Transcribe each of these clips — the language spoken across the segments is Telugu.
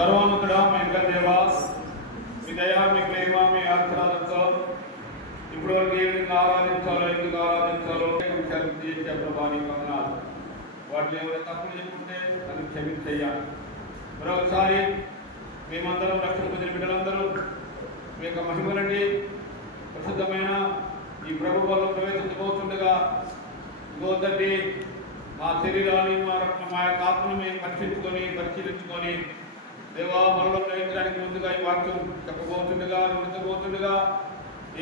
సర్వోన్నతుడా మీ ఇంట్లో దేవా, మీ దయా, మీ ప్రేమ, మీ ఆశీర్వాదంతో ఇప్పుడు వరకు ఏ విధంగా ఆరాధించాలో, ఎందుకు ఆరాధించాలో చేసే ప్రభాని వందనాలు. వాటిని ఎవరైనా తప్పులు చెప్పుకుంటే అది క్షమించేయాలి. మరొకసారి మేమందరం రక్షణ పొందిన బిడ్డలందరూ మీ యొక్క మహిమలండి ప్రసిద్ధమైన ఈ ప్రభుత్వంలో ప్రవేశించబోతుండగా గోదండి మా శరీరాన్ని మా యొక్క ఆత్మను మేము పరిశీలించుకొని దేవా మనలో ప్రవేశించడానికి ముందుగా ఈ వాక్యం వినిపించబోతుండగా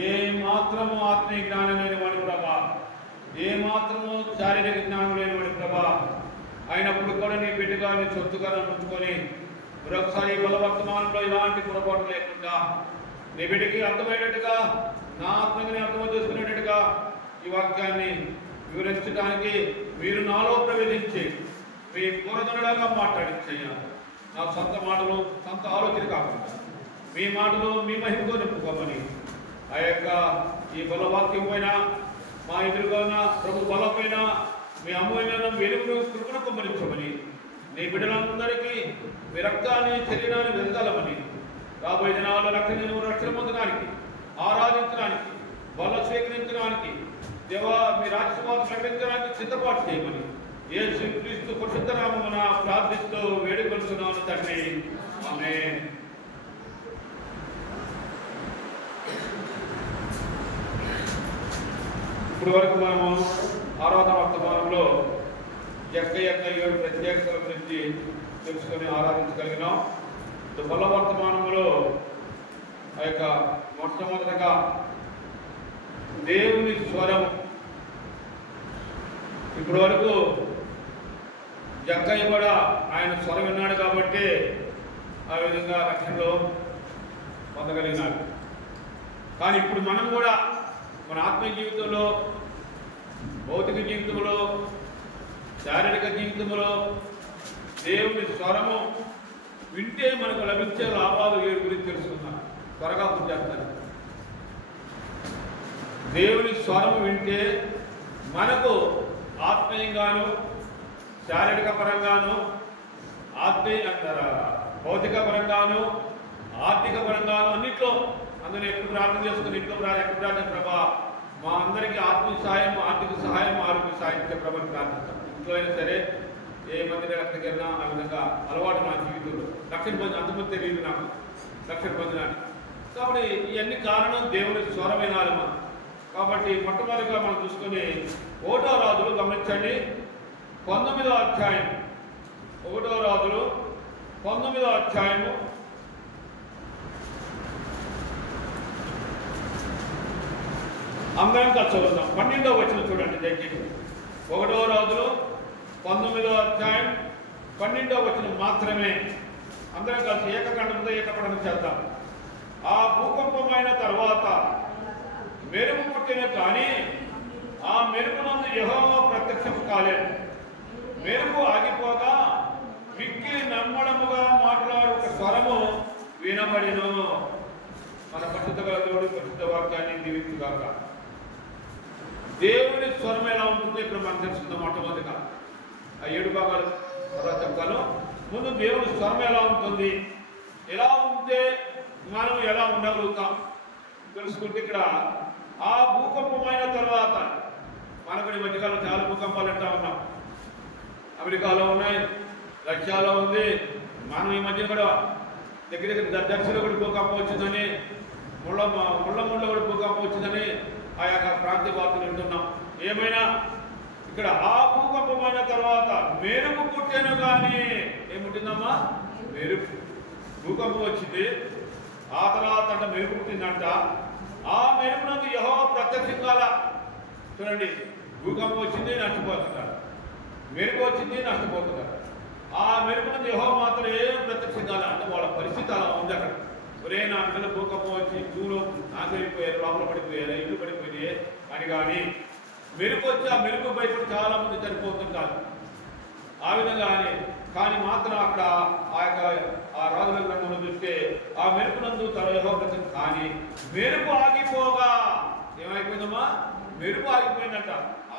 ఏ మాత్రము ఆత్మీయ జ్ఞానం లేని వాడి ప్రభా, ఏ మాత్రము శారీరక జ్ఞానం లేని వాడి ప్రభా అయినప్పుడు కూడా నీ బిడ్డగా నీ సొత్తుగా ఉంచుకొని మరొకసారి బలవర్తమానంలో ఇలాంటి పొరపాటు లేకుండా నీ బిడ్డకి అర్థమయ్యేటట్టుగా, నా ఆత్మని అర్థం చేసుకునేటట్టుగా ఈ వాక్యాన్ని వివరించడానికి మీరు నాలో ప్రవేశించి మీ పూర్వదనులాగా మాట్లాడించేయాలి. నా సొంత మాటలు, సొంత ఆలోచన కాకుండా మీ మాటలు మీ మహిమతో నింపుకోమని ఆ యొక్క ఈ బలవాక్యం పైన మా ఎదురుగా ఉన్న ప్రభు బలం పైన మీ అమూల్యమైన వెలుగును కృపను కుమ్మరించమని, నీ బిడ్డలందరికీ మీ రక్తాన్ని శరీరాన్ని వెదజాలమని, రాబోయే దినాల్లో రక్షణ పొందడానికి, ఆరాధించడానికి, బల స్వీకరించడానికి, దేవా మీ రాజ్యసభ ప్రకటించడానికి సిద్ధపాటు చేయమని యేసు క్రీస్తు పరిశుద్ధ నామమున ప్రార్థిస్తూ వేడుకొలుస్తున్నాను తండ్రి. ఆమేన్. ఇప్పుడు వరకు మనము ఆరాధన వర్తమానంలో జక్కయ్య 7 ప్రత్యేకతల గురించి తెలుసుకొని ఆరాధించగలిగినాం. బల వర్తమానంలో ఆ యొక్క మొట్టమొదటగా దేవుని స్వరం. ఇప్పటి వరకు జక్కయ్య కూడా ఆయన స్వరం విన్నాడు కాబట్టి ఆ విధంగా రక్షణలో పొందగలిగినాడు. కానీ ఇప్పుడు మనం కూడా మన ఆత్మీయ జీవితంలో, భౌతిక జీవితంలో, శారీరక జీవితంలో దేవుని స్వరము వింటే మనకు లభించే లాభాలు వీరి గురించి తెలుసుకుందాం. త్వరగా పూర్తి చేస్తాను. దేవుని స్వరము వింటే మనకు ఆత్మీయంగాను, శారీరక పరంగాను, భౌతిక పరంగాను, ఆర్థిక పరంగాను అన్నింటిలో అందరూ ఎప్పుడు ప్రార్థన చేసుకుని ఇంట్లో ఎక్కడ ప్రార్థన ప్రభా మా అందరికీ ఆత్మీయ సహాయం, ఆర్థిక సహాయం, ఆరోగ్య సహాయం ఇచ్చే ప్రభావం ప్రార్థిస్తాం. ఇంట్లో అయినా సరే ఏ మందిని ఎక్కడికి వెళ్ళినా ఆ విధంగా అలవాటు నా జీవితంలో రక్షణ పొంది అంతమంది తెలియదు నాకు రక్షణ పొందడానికి. కాబట్టి ఇవన్నీ కారణం దేవుని స్వరం వినాలి మనం. కాబట్టి మొట్టమొదటిగా మనం చూసుకొని 1వ రాజులు గమనించండి, 19వ అధ్యాయం. 1వ రాజులు 19వ అధ్యాయము 12వ వచనం చూడండి దయచేసి. 1వ రాజులు 19వ అధ్యాయం 12వ వచనం మాత్రమే అందరం కలిసి ఏకకంఠంతో ఏకపడనం చేద్దాం. ఆ భూకంపమైన తర్వాత మెరుపు పుట్టిన కానీ ఆ మెరుపునందు యెహోవా ప్రత్యక్షం కాలేదు. మెరుపు ఆగిపోగా మిక్కిలి నమ్మడముగా మాట్లాడు ఒక స్వరము వినబడిను. మన పరిశుద్ధ గల దేవుడు పరిశుద్ధ వాక్యాన్ని దీవించుగాక. దేవుని స్వరం ఎలా ఉంటుందో ఇక్కడ మనం తెలుసుకుందాం. మొట్టమొదటిగా ఆ 7 భాగాలు తర్వాత చెప్తాను. ముందు దేవుని స్వరం ఎలా ఉంటుంది, ఎలా ఉంటే మనం ఎలా ఉండగలుగుతాం తెలుసుకుంటే, ఇక్కడ ఆ భూకంపమైన తర్వాత మనకు ఈ మధ్యకాలం చాలా భూకంపాలు అంటా ఉన్నాం. అమెరికాలో ఉన్నాయి, రష్యాలో ఉంది. మనం ఈ మధ్య కూడా దగ్గర దక్షిణ కూడా భూకంపం వచ్చిందని, ముళ్ళ కూడా భూకంపం వచ్చిందని ఆ యొక్క ప్రాంతీయ వార్తలు వింటున్నాం. ఏమైనా ఇక్కడ ఆ భూకంపమైన తర్వాత మెరుపు పుట్టాను కానీ ఏముంటుందమ్మా? మెరుపు. భూకంపం వచ్చింది, ఆ తర్వాత మెరుపు పుట్టిందంట. ఆ మెరుపునందు యెహోవా ప్రత్యక్షం కాల. చూడండి, భూకంపం వచ్చింది నష్టపోతున్నారు, మెరుపు వచ్చింది నష్టపోతున్నారు. ఆ మెరుపునందు యెహోవా మాత్రం ఏం ప్రత్యక్షం కాల. అంటే వాళ్ళ పరిస్థితి అలా ఉంది. అక్కడ ఒరే నా బిడ్డల భూకంపం వచ్చి దూరం నాశైపోయారు, లోపల పడిపోయారు, ఇల్లు పడిపోయాయి అని. కానీ మెరుపు వచ్చి ఆ మెరుపు భయపడి చాలా మంది చనిపోతుంటారు. ఆ విధంగా కానీ మాత్రం అక్కడ ఆ యొక్క ఆ రాజుల గ్రంథంలో చూస్తే ఆ మెరుపునందు తన యెహోవా ప్రత్యక్షం. కానీ మెరుపు ఆగిపోగా ఏమైపోయిందమ్మా? మెరుపు ఆగిపోయిందంట.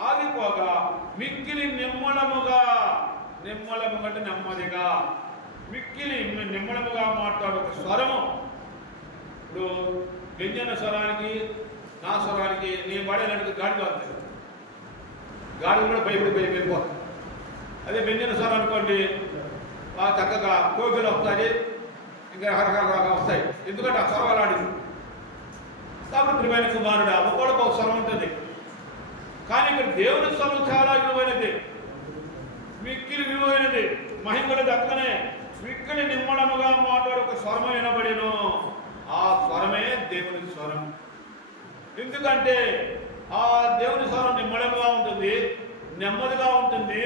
ఆగిపోగా మిక్కిలి నిమ్మలముగా, నిమ్మలము అంటే నెమ్మదిగా, మిక్కిలి మిక్కిలి నిమ్మడముగా మాట్లాడు ఒక స్వరము. ఇప్పుడు వ్యంజన స్వరానికి నా స్వరానికి నేను పడేదానికి గాడి కాదు, గాడి కూడా భయపడిపోతుంది. అదే వ్యంజన స్వరం అనుకోండి చక్కగా కోకిలు వస్తాయి, ఇంకా రకరకాల వస్తాయి, ఎందుకంటే ఆ స్వరం అలాంటిది. కాబట్టి ప్రియమైన కుమారుడు అవ్వకూడదు ఒక స్వరం ఉంటుంది. కానీ ఇక్కడ దేవుని స్వరం చాలా విలువైనది, మిక్కిలి విలువైనది, మహిమల దక్కనే మిక్కిలి నిమ్మడముగా మాట్లాడు ఒక స్వరం వినబడిను. ఆ స్వరమే దేవుని స్వరం. ఎందుకంటే ఆ దేవుని స్వరం నిమ్మడముగా ఉంటుంది, నెమ్మదిగా ఉంటుంది,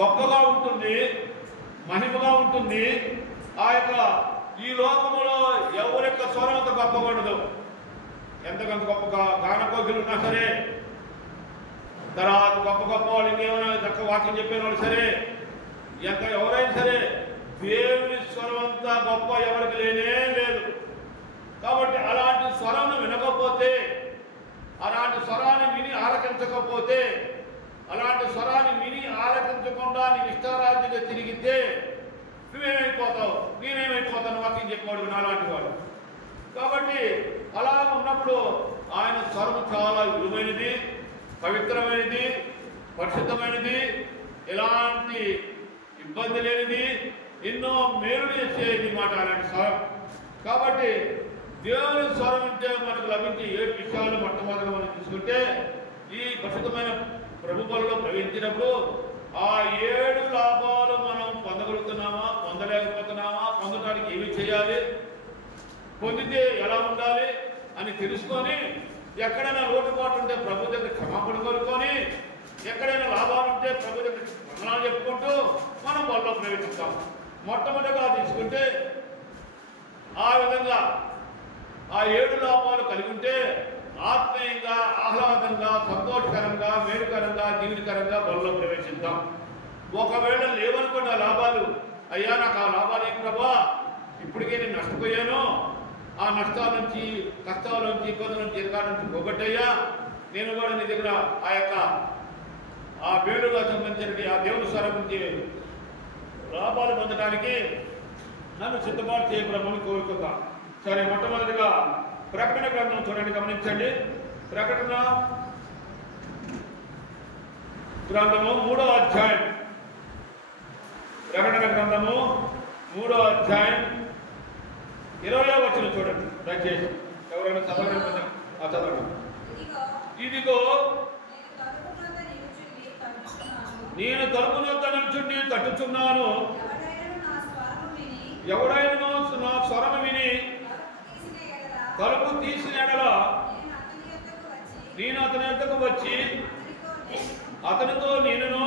గొప్పగా ఉంటుంది, మహిమగా ఉంటుంది. ఆ యొక్క ఈ లోకములో ఎవరి యొక్క స్వరం అంత గొప్పగా ఉండదు. ఎంతకంత గొప్పగా గాన కోకిలు ఉన్నా సరే, తర్వాత గొప్ప గొప్ప వాళ్ళు ఇంకేమైనా చక్క వాక్యం చెప్పిన వాళ్ళు సరే, ఎవరైనా సరే దేవుని స్వరం అంతా గొప్ప ఎవరికి లేనే లేదు. కాబట్టి అలాంటి స్వరం వినకపోతే, అలాంటి స్వరాన్ని విని ఆలకించకపోతే, అలాంటి స్వరాన్ని విని ఆలకించకుండా నీ ఇష్టారాజ్యంగా తిరిగితే నువ్వేమైపోతావు, నేనేమైపోతాను వాక్యం చెప్పాడు నాలాంటి వాడు. కాబట్టి అలా ఉన్నప్పుడు ఆయన స్వరం చాలా విలువైనది, పవిత్రమైనది, పరిశుద్ధమైనది, ఎలాంటి ఇబ్బంది లేనిది, ఎన్నో మేలులు చేసేది మాట అలాంటి స్వరం. కాబట్టి దేవుని స్వరం అంటే మనకు లభించే 7 విషయాలు మొట్టమొదటిగా మనం తీసుకుంటే, ఈ పరిశుద్ధమైన ప్రభు బలలో ప్రవేశించినప్పుడు ఆ 7 లాభాలు మనం పొందగలుగుతున్నామా, పొందలేకపోతున్నామా, పొందడానికి ఏమి చేయాలి, పొందితే ఎలా ఉండాలి అని తెలుసుకొని, ఎక్కడైనా లోటుపాటు ఉంటే ప్రభు దగ్గర క్షమాపణ కోరుకొని, ఎక్కడైనా లాభాలు ఉంటే ప్రభు దగ్గర వందనాలు చెప్పుకుంటూ మనం బలలో ప్రవేశిస్తాం. మొట్టమొదటిగా తీసుకుంటే ఆ విధంగా ఆ 7 లాభాలు కలిగి ఉంటే ఆత్మీయంగా, ఆహ్లాదంగా, సంతోషకరంగా, మేలుకరంగా, దీవెనకరంగా బలలో ప్రవేశిద్దాం. ఒకవేళ లేవనుకున్న లాభాలు, అయ్యా నాకు ఆ లాభాలు ఏం ప్రభా, ఇప్పటికే నేను నష్టపోయాను, ఆ నష్టాల నుంచి, కష్టాల నుంచి, ఇబ్బందుల నుంచి, ఎరగాల నుంచి పోగొట్టయ్యా, నేను కూడా నీ దగ్గర ఆ యొక్క ఆ వేడుగా సంబంధించిన ఆ దేవుని స్వరం నుంచి లాభాలు పొందడానికి నన్ను సిద్ధపాటు చేయబడమని కోరుకుందాం. సరే, మొట్టమొదటిగా ప్రకటన గ్రంథం చూడండి, గమనించండి. ప్రకటన గ్రంథము 3వ అధ్యాయం, ప్రకటన గ్రంథము 3వ అధ్యాయం 20వ వచనం చూడండి దయచేసి. ఎవరైనా చదవడం చదవండి. ఇదిగో నేను తలుపు యొద్ద నిలుచుండి తట్టుచున్నాను, ఎవడైనా నా స్వరము విని తలుపు తీసిన ఎడల నేను అతని యొద్దకు వచ్చి అతనితో నేనును,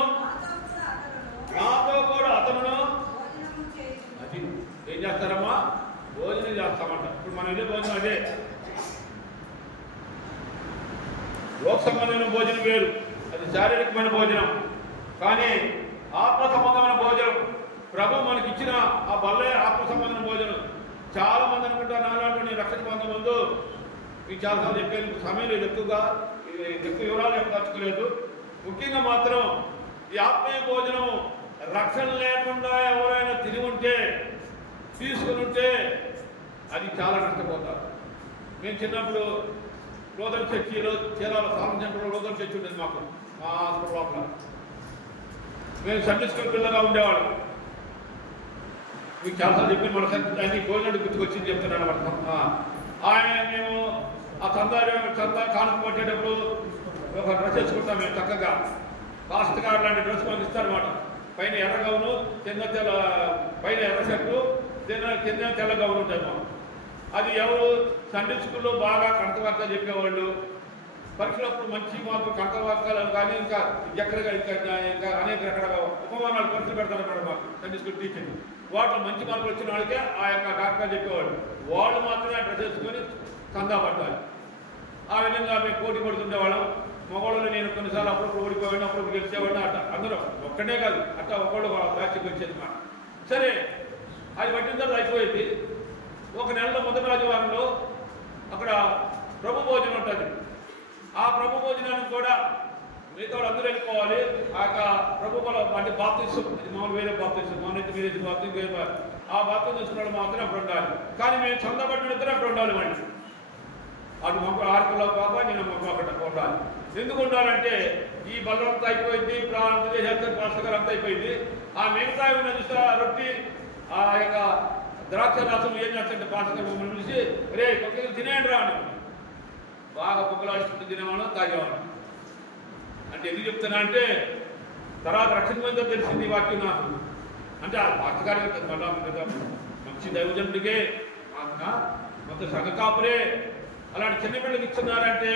నాతో కూడా అతను. అది ఏం చేస్తారమ్మా? భోజనం చేస్తామంట. ఇప్పుడు మనం ఇదే భోజనం, అదే లోక సంబంధమైన భోజనం వేరు, అది శారీరకమైన భోజనం. కానీ ఆత్మ సంబంధమైన భోజనం ప్రభు మనకి ఇచ్చిన ఆ బల్లే ఆత్మ సంబంధమైన భోజనం. చాలా మంది అనుకుంటారు నాలాంటి నేను రక్షణ పొంద ముందు మీకు చాలాసార్లు చెప్పేందుకు సమయం లేదు, ఎక్కువ వివరాలు చెప్పదలుచుకోలేదు. ముఖ్యంగా మాత్రం ఈ ఆత్మీయ భోజనం రక్షణ లేకుండా ఎవరైనా తిని ఉంటే, తీసుకుని ఉంటే అది చాలా నష్టపోతారు. నేను చిన్నప్పుడు లోదర్ చర్చిలో చీరాల సాధన సెంటర్లో లోదర్ చర్చి ఉండేది మాకు, మా హాస్పిటల్ లోపల. మేము సండే స్కూల్ పిల్లగా ఉండేవాళ్ళం. మీకు చాలాసార్లు చెప్పి మన అన్ని భోజనాలు గుర్తుకొచ్చింది చెప్తున్నాను అనమాట. ఆయన మేము ఆ చందా కానుక కొట్టేటప్పుడు ఒక డ్రెస్ వేసుకుంటాం మేము చక్కగా. ఫాస్ట్ గా లాంటి డ్రెస్ మాకు ఇస్తారనమాట. పైన ఎర్ర గౌను, కింద పైన ఎర్ర షర్టు, కింద తెల్ల గౌను ఉంటాయి మాకు. అది ఎవరు సండే స్కూల్లో బాగా కడతవార్త చెప్పేవాళ్ళు, పరీక్షలప్పుడు మంచి మాకు కడతవార్తలు కానీ ఇంకా ఎక్కడగా ఇంకా అనేక రకాల ఉపమానాలు పరీక్షలు పెడతారన్నమాట మాకు సండే స్కూల్ టీచర్. వాటిలో మంచి మార్కులు వచ్చిన వాళ్ళకే ఆ యొక్క డాక్టర్ చెప్పేవాళ్ళు. వాళ్ళు మాత్రమే డ్రెస్ వేసుకొని చందా పట్టాలి. ఆ విధంగా మేము పోటీ పడుతుండేవాళ్ళం. మగవాళ్ళు నేను కొన్నిసార్లు అప్పుడప్పుడు ఓడిపోయాను, అప్పుడు గెలిచేవాడిని. అట్లా అందరూ ఒక్కడే కాదు, అట్లా ఒకళ్ళు బ్యాచ్కి వచ్చేది మాట. సరే, అది పట్టిన తర్వాత అయిపోయింది. ఒక నెలలో మొదటి రాజవారంలో అక్కడ ప్రభు భోజనం ఉంటుంది. ఆ ప్రభు భోజనానికి కూడా మిగతా వాళ్ళు అందరూ వెళ్ళిపోవాలి. ఆ యొక్క ప్రభు బల అంటే బాప్తిసం మామూలు వేరే బాప్తిసం మామూలు మీరేసి బాప్తిసం వేరే ఆ బాప్తిసం తీసుకున్న వాళ్ళు మాత్రం అప్పుడు ఉండాలి. కానీ మేము చందబడిన అప్పుడు ఉండాలి. మళ్ళీ అటు మొక్క ఆర్కుల్లో పాప నేను మొక్క అక్కడ ఉండాలి. ఎందుకు ఉండాలంటే ఈ బలం అంతా అయిపోయింది, ప్రాణం చేసేస్తారు, పాస్టర్ అంతా అయిపోయింది. ఆ మిగతా ఉన్న చూస్తే ఆ రొట్టి ఆ యొక్క ద్రాక్ష రసం ఏం చేస్తుంటే పాస్టర్ మమ్మల్ని పిలిచి రే కుక్కలు తినేయండి రా అని బాగా కుక్కలాడుకుంటూ తినేవాళ్ళం, తాగేవాళ్ళం. అంటే ఎందుకు చెప్తున్నా అంటే తర్వాత రక్షణ పొందో తెలిసింది ఈ వాక్యం నాకు. అంటే ఆ పాస్టర్ గారి మళ్ళా మంచి దైవజనుడికే మొత్తం సంఘ కాపురే అలాంటి చిన్న పిల్లలకి ఇస్తున్నారంటే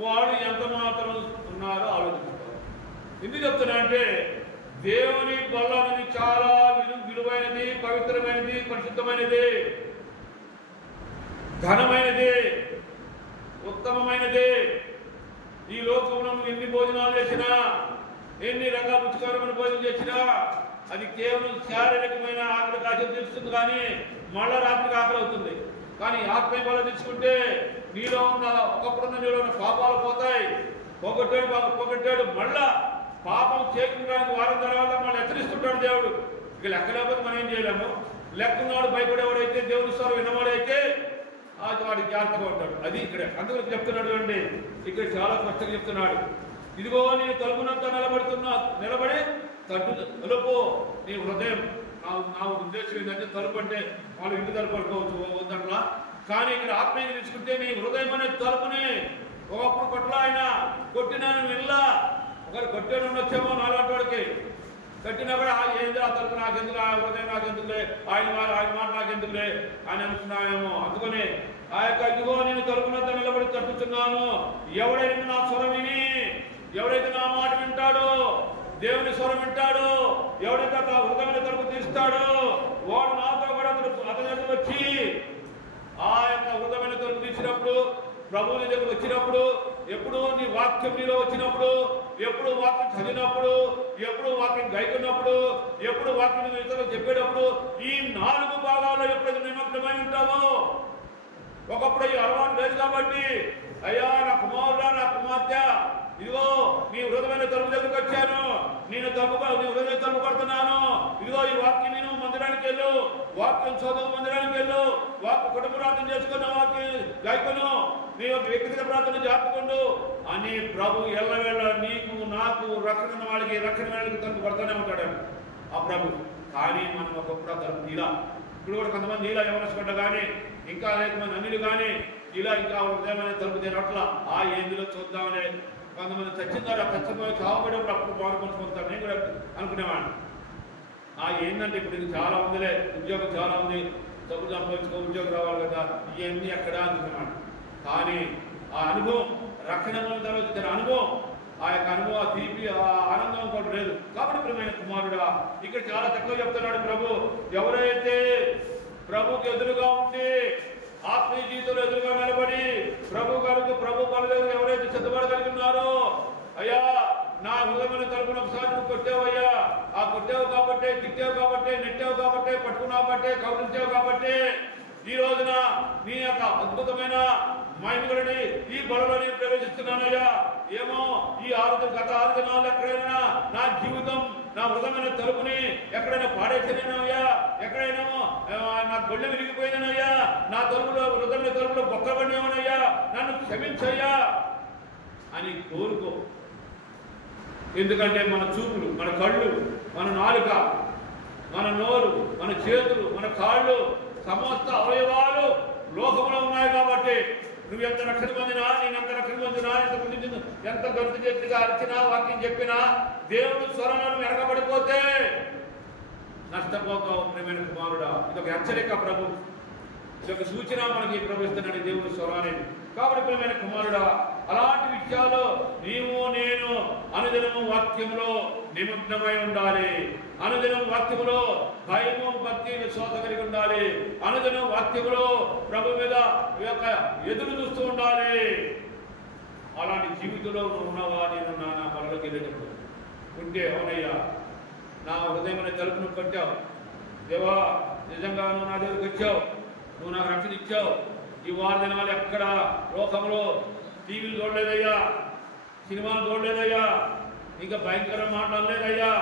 వాడు ఎంత మాత్రం ఉన్నారో ఆలోచించుకోవాలి. ఎందుకు చెప్తున్నా అంటే దేవుని బల్ల అనేది చాలా విలువైనది, పవిత్రమైనది, పరిశుద్ధమైనది, ఘనమైనది, ఉత్తమమైనది. ఈ లోకంలో ఎన్ని భోజనాలు చేసినా, ఎన్ని రకాల రుచికరమైన భోజనం చేసినా అది కేవలం శారీరకమైన ఆకలి కాశం తెలుస్తుంది, కానీ మళ్ళా రాత్రికి ఆకలి అవుతుంది. కానీ ఆత్మీయ బలం తెచ్చుకుంటే నీలో ఉన్న ఒకప్పుడున్న నీలో ఉన్న పాపాలు పోతాయి. పొగట్టాడు మళ్ళా పాపం చేయడానికి వారం తర్వాత మళ్ళీ హెచ్చరిస్తుంటాడు దేవుడు. ఇక లెక్క లేకపోతే మనం ఏం చేయలేము. లెక్కన్నాడు భయపడేవాడైతే, దేవుని స్వరం విన్నవాడైతే వాడికి జాగ్రత్తగా ఉంటాడు. అది ఇక్కడ అందుకు చెప్తున్నాడు అండి. ఇక్కడ చాలా స్పష్టంగా చెప్తున్నాడు. ఇదిగో నేను తలుపునంతా నిలబడి తలుపు నీ హృదయం. నా ఉద్దేశం ఏంటంటే తలుపు అంటే వాళ్ళు ఇంటి తలుపు పడుకోవచ్చు వద్దట్లా, కానీ ఇక్కడ ఆత్మీయంగా తీసుకుంటే నీ హృదయం అనే తలుపుని ఒకప్పుడు కొట్లా ఆయన కొట్టినా వెళ్ళా ఒకరు కొట్టాడు ఉండొచ్చేమో నాలాంటి వాడికి కట్టినా కూడా ఏంది ఆ తలుపు నాకెందుకు, ఆ హృదయం నాకెందుకులే, ఆయన మాట నాకెందుకులే అని అనుకున్నామేమో. అందుకని ఆ యొక్క ఇదిగో నేను తలుపునంతా నిలబడి తట్టుతున్నాను, ఎవడైతే నా స్వరం విని ఎవడైతే నా మాట వింటాడో, దేవుని స్వరం వింటాడు, ఎవడైతే హృదయమైన తలుపు తీస్తాడో వాడు నాతో కూడా అతని వచ్చి ఆ యొక్క హృదయమైన తలుపు తీసినప్పుడు, ప్రభువు నీ దగ్గర వచ్చినప్పుడు, ఎప్పుడు నీ వాక్యం నీలో వచ్చినప్పుడు, ఎప్పుడు వాక్యం చదివినప్పుడు, ఎప్పుడు వాక్యం గైకున్నప్పుడు, ఎప్పుడు వాక్యం ఇతరులకు చెప్పేటప్పుడు, ఈ 4 భాగాల్లో ఎప్పుడైతే నిమగ్నమై ఉంటావో, ఒకప్పుడు ఈ అలవాటు లేదు కాబట్టి అయ్యా నా కుమారుడా నా కుమార్తె ఇదిగో నీ హృదయమైన తలుపు దగ్గరికి వచ్చాను, నీ హృదయ తలుపు కొడుతున్నాను, ఇదిగో ఈ వాక్యం నేను మందిరానికి వెళ్ళు, వాక్యం చదువు మందిరానికి వెళ్ళు, కుటుంబ ప్రార్థన చేసుకున్న వాక్యం గాయకును నీ యొక్క వ్యక్తిగత ప్రార్థన జాపుకుండు అని ప్రభు ఎల్లవేళ నీకు నాకు రక్షణ వాళ్ళకి తలుపు కొడుతూనే ఉంటాడు ఆ ప్రభు. కానీ మనం ఒకప్పుడు ఆ తలుపు తీరా. ఇప్పుడు కూడా కొంతమంది ఇలా యవనస్తులు కానీ ఇంకా అనేక మంది అన్నిలు కానీ ఇలా ఇంకా హృదయమైన తలుపు తీరట్లా ఆ ఏందిలో చూద్దామనే కొంతమంది చచ్చిందారు. ఆ చచ్చిపోయి చావబడేప్పుడు అప్పుడు బాగుపడుకుంటారు. నేను కూడా అనుకునేవాడిని ఏంటంటే ఇప్పుడు ఇది చాలా ఉందిలే, ఉద్యోగం చాలా ఉంది, డబ్బులు సంపాదించుకో, ఉద్యోగం రావాలి కదా, ఇవన్నీ ఎక్కడ అనుకునేవాడిని. కానీ ఆ అనుభవం రక్షణ తర్వాత అనుభవం, ఆ యొక్క అనుభవం, ఆ తీపి, ఆ ఆనందం కూడా లేదు. కాబట్టి ప్రియమైన కుమారుడా ఇక్కడ చాలా చక్కగా చెప్తున్నాడు ప్రభు. ఎవరైతే ప్రభుకి ఎదురుగా ఉండి ఆత్మీయ జీవితంలో ఎదురుగా నిలబడి ప్రభు పనులు ఎవరైతే సిద్ధపడగలిగినారో, అయ్యా నా హృదయమైన తలుపును ఒకసారి నువ్వు కొట్టావయ్యా, ఆ కొట్టావు కాబట్టి, తిట్టావు కాబట్టి, నెట్టావు కాబట్టి, పట్టుకున్నావు కాబట్టి, కౌరించావు కాబట్టి ఈ రోజున నీ యొక్క అద్భుతమైన మైండ్ని ఈ బలలోని ప్రవేశిస్తున్నానయ్యా. ఏమో ఈ గత 6 దినాలు ఎక్కడైనా నా జీవితం నా హృదయమైన తలుపుని ఎక్కడైనా పాడేసినయ్యా, ఎక్కడైనా నా గొళ్ళె విరిగిపోయినయ్యా, నా తలుపులో హృదయమైన తలుపులో బొక్కబడినయ్యా, నన్ను క్షమించయ్యా అని కోరుకో. ఎందుకంటే మన చూపులు, మన కళ్ళు, మన నాలుక, మన నోరు, మన చేతులు, మన కాళ్ళు, సమస్త అవయవాలు లోకంలో ఉన్నాయి కాబట్టి నువ్వు ఎంత రక్షణ పొందినా, నేను ఎంత రక్షణ పొందినా, ఎంత గంతు గట్టిగా అరిచినా, వాక్యం చెప్పినా దేవుడు స్వరంలో వెనకబడిపోతే నష్టపోతావు ప్రియమైన కుమారుడా. ఇదొక హెచ్చరిక ప్రభు, ఇదొక సూచన మనకి ప్రవేశిస్తున్నాడు దేవుని స్వరాన్ని. కాబట్టి ప్రియమైన కుమారుడా అలాంటి విషయాల్లో నీవు నేను అనుదినము వాక్యంలో నిమగ్నమై ఉండాలి. అనుదినం వాక్యములో భయము, భక్తి, విశ్వాసం కలిగి ఉండాలి. అనుదినం వాక్యములో ప్రభు మీద ఎదురు చూస్తూ ఉండాలి. అలాంటి జీవితంలో నువ్వు ఉన్నావా? నేను నా బలలోకి వెళ్ళేటప్పుడు ఉంటే అవునయ్యా నా హృదయమైన తలుపును కొట్టావు దేవా, నిజంగా నువ్వు నా దగ్గరికి వచ్చావు, నువ్వు నాకు రక్షణ ఇచ్చావు. ఈ 6 దినాలు ఎక్కడ లోకంలో టీవీలు చూడలేదయ్యా, సినిమాలు చూడలేదయ్యా, ఇంకా భయంకర మాట్లాడలేదయ్యా,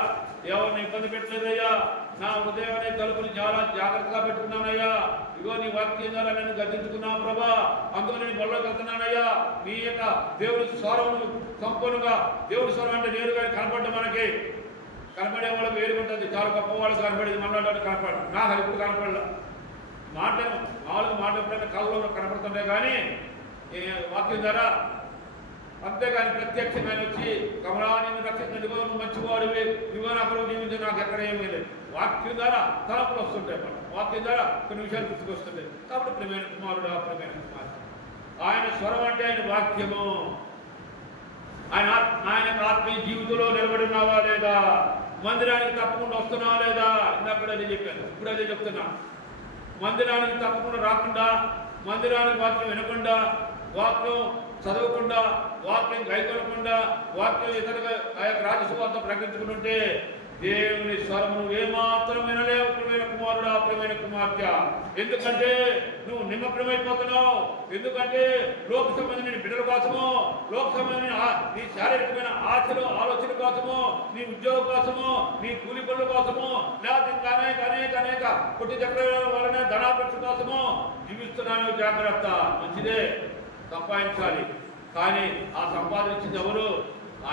ఎవరిని ఇబ్బంది పెట్టలేదయ్యా, నా హృదయం అనే తలుపుని చాలా జాగ్రత్తగా పెట్టుకున్నానయ్యా, ఇగో నీ వాక్యం ద్వారా నన్ను గద్దించుకున్నావు ప్రభా, అందులో నేను బళ్ళలోకి వెళ్తున్నానయ్యా. నీ యొక్క దేవుడి స్వరమును సంపూర్ణంగా, దేవుడి స్వరం అంటే నేరుగా కనపడ్డ మనకి కనపడే వాళ్ళకి వేరు ఉంటుంది. చాలా గొప్ప వాళ్ళు కనపడేది మనలాంటి కనపడదు. నాకు అది ఇప్పుడు కనపడలే. మాట మామూలుగా మాట ఎప్పుడైనా కళ్ళలో కనపడుతుండే కానీ వాక్యం ద్వారా, అంతేగాని ప్రత్యక్షంగా వచ్చి కమలాన్ని రక్షించడిగో నువ్వు మంచివాడివి, ఇవో అక్కడ జీవించి నాకు ఎక్కడ ఏమీ లేదు. వాక్యం ద్వారా తలపులు వస్తుంటాయి, మన వాక్యం ద్వారా కొన్ని విషయాలు గుర్తుకొస్తుంటాయి. కాబట్టి ప్రియమైన కుమారుడు, ప్రియమైన కుమారుడు, ఆయన స్వరం అంటే ఆయన వాక్యము. ఆయన ఆత్మీయ జీవితంలో నిలబడి ఉన్నావా లేదా, మందిరానికి తప్పకుండా వస్తున్నావా లేదా, ఇందాక అదే చెప్పాను, ఇప్పుడు అదే చెప్తున్నా. మందిరానికి తప్పకుండా రాకుండా, మందిరానికి వాక్యం వినకుండా, వాక్యం చదవకుండా, వాక్యం గైకొనకుండా, వాక్యం ఇతరుగా ఆ యొక్క రాజసువార్త ప్రకటించుకుంటుంటే దేవుని స్వరము ఏమాత్రం వినలేవు ప్రియమైన కుమారుడా, ప్రియమైన కుమార్తె. ఎందుకంటే నువ్వు నిమగ్నమైపోతున్నావు. ఎందుకంటే లోక సంబంధమైన బిడ్డల కోసము, లోక సంబంధమైన నీ శారీరకమైన ఆశలు ఆలోచన కోసము, నీ ఉద్యోగం కోసము, నీ కూలి పనుల కోసము, లేకపోతే ఇంకా అనేక అనేక అనేక పుట్టి చక్రాల వలన ధనాపేక్ష కోసము జీవిస్తున్నాను. జాగ్రత్త, మంచిదే, సంపాదించాలి. కానీ ఆ సంపాదించింది ఎవరు?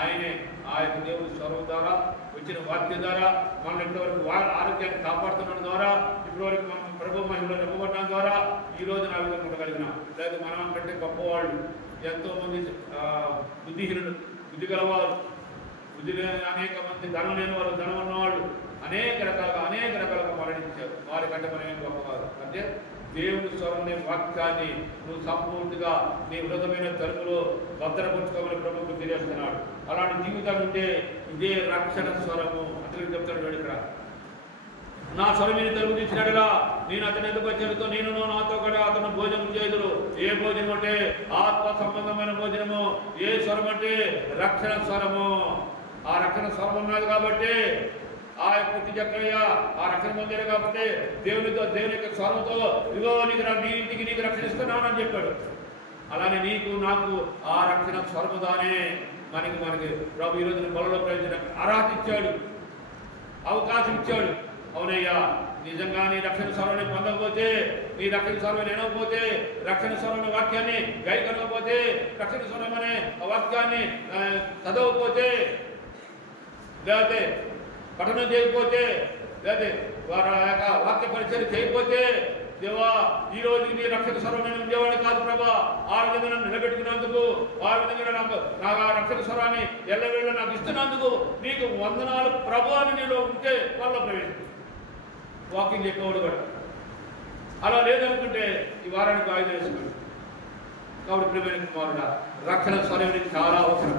ఆయనే. ఆ యొక్క దేవుడి స్వరం ద్వారా వచ్చిన వాక్యం ద్వారా మనం ఇప్పటివరకు ఆరోగ్యాన్ని కాపాడుతున్న ద్వారా, ఇప్పటివరకు మనం ప్రభు మహిమలో నింపబడడం ద్వారా ఈ రోజు నా విధంగా ఉండగలిగినాం. లేదా మనం కంటే గొప్పవాళ్ళు ఎంతోమంది బుద్ధిహీనులు, బుద్ధి గలవారు, బుద్ధి అనేక మంది ధనం లేని వారు, ధనం ఉన్నవాళ్ళు అనేక రకాలుగా మరణించారు. వారికంటే మనం ఏం గొప్ప కాదు. అంటే దేవుని స్వరం వాక్యాన్ని నువ్వు సంపూర్తిగా నీ హృదయమైన తలుపులో భద్రపరుచుకోమని ప్రభుత్వం తెలియజేస్తున్నాడు. అలాంటి జీవితాలు ఉంటే ఇదే రక్షణ స్వరము. అందుకే చెప్తాడు ఇక్కడ, నా స్వరమైన తలుపు తీసినాడుగా నేను అతని ఎందుకు వచ్చేందుకు నేను నాతో కూడా అతను భోజనం చేదురు. ఏ భోజనం అంటే ఆత్మ సంబంధమైన భోజనము. ఏ స్వరం అంటే రక్షణ స్వరము. ఆ రక్షణ స్వరం ఉన్నది కాబట్టి ఆ పుట్టి చక్రయ్య ఆ రక్షణ పొందాడు కాబట్టి దేవుని యొక్క స్వరంతో ఇదిగో నీ ఇంటికి నీకు రక్షణ ఇస్తున్నానని చెప్పాడు. అలానే నీకు నాకు ఆ రక్షణ స్వరముదానే మనకి ప్రభు ఈ రోజున బలలో ప్రయోజన అర్హత ఇచ్చాడు, అవకాశం ఇచ్చాడు. అవునయ్యా, నిజంగా నీ రక్షణ స్వరాన్ని పొందకపోతే, నీ రక్షణ స్వరం వినకపోతే, రక్షణ స్వరం వాక్యాన్ని గైకొనకపోతే, రక్షణ స్వరం అనే వాక్యాన్ని చదవకపోతే, లేకపోతే పఠనం చేయకపోతే, లేకపోతే వారి యొక్క వాక్య పరిచయం చేయకపోతే, దేవా ఈ రోజు నీ రక్షణ స్వరం నేను ఉండేవాడిని కాదు ప్రభా. ఆ విధంగా నన్ను నిలబెట్టుకున్నందుకు, ఆ విధంగా నాకు ఆ రక్షణ స్వరాన్ని ఎల్లవేళ నాకు ఇస్తున్నందుకు నీకు వందనాలు ప్రభు అని నేను ఉంటే వాళ్ళ ప్రవేశం వాకింగ్ చెప్పేవాడు కూడా. అలా లేదనుకుంటే ఈ వారానికి వాయిదా వేసుకోండి. కాబట్టి ప్రియమైన కుమారుడా, రక్షణ స్వరం చాలా అవసరం.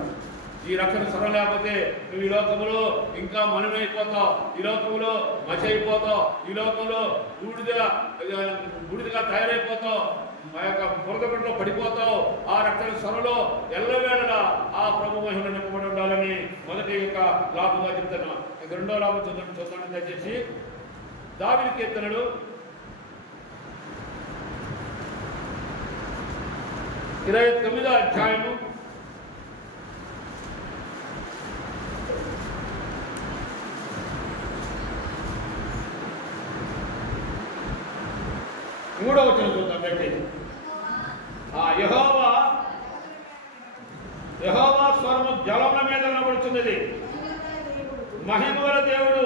ఈ రక్షణ స్వరం లేకపోతే నువ్వు ఈ లోకంలో ఇంకా మనమైపోతావు, ఈ లోకంలో మచి అయిపోతావు, ఈ లోకంలో బూడిదగా తయారైపోతావు, ఆ యొక్క బురదలో పడిపోతావు. ఆ రక్షణ స్వరంలో ఎల్లవేళలా ఆ ప్రభు మహిమను నింపబడి ఉండాలని మొదటి యొక్క లాభంగా చెప్తున్నా. రెండో లాభం చూద్దాం దయచేసి. దావీదు కీర్తనలు 29వ అధ్యాయము 3వ వచనం చూద్దాం దయచేసి. యెహోవా స్వరము జలముల మీద వినబడుతున్నది. మహిమగల దేవుడు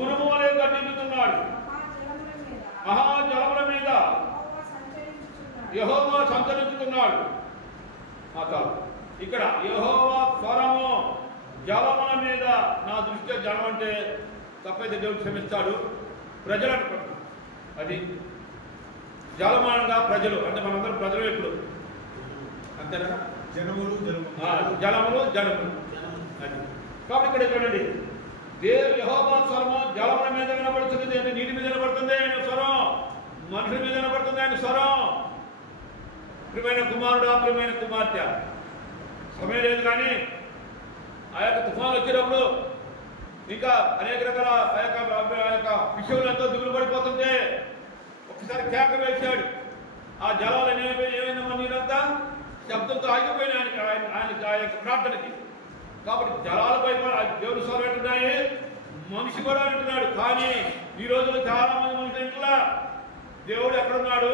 ఉరుము వలె గర్జించుతున్నాడు. మహాజలముల మీద యెహోవా సంచరించుతున్నాడు. ఇక్కడ యెహోవా స్వరము జలముల మీద. నా దృష్ట్యా జలం అంటే తప్పైతే దేవుడు క్షమిస్తాడు. ప్రజలు అనుకుంటున్నాడు. అది జలమానంగా ప్రజలు అంటే మనందరం ప్రజలు. ఇప్పుడు అంతేనా? జలములు జలములు. కాబట్టి ఇక్కడ చూడండి, యెహోవా స్వరము జలముల మీద వినబడుతుంది. అంటే నీటి మీద వినబడుతుంది ఆయన స్వరం, మనుషుల మీద వినబడుతుంది ఆయన స్వరం. ప్రియమైన కుమారుడు, ప్రియమైన కుమార్తె, సమయం లేదు కానీ ఆ యొక్క తుఫాను వచ్చినప్పుడు ఇంకా అనేక రకాల ఆ యొక్క విషయంలో ఎంతో దిగులు పడిపోతుంటే ఒకసారి కేక వేశాడు. ఆ జలాలు ఏమైందమ్మా? నీరంతా శబ్దంతో ఆగిపోయిన ఆయనకి ఆ యొక్క ప్రార్థనకి. కాబట్టి జలాలపై దేవుడు స్వరం వింటున్నాయి, మనిషి కూడా వింటున్నాడు. కానీ ఈ రోజుల్లో చాలా మంది మనుషులు ఇంట్లో దేవుడు ఎక్కడున్నాడు,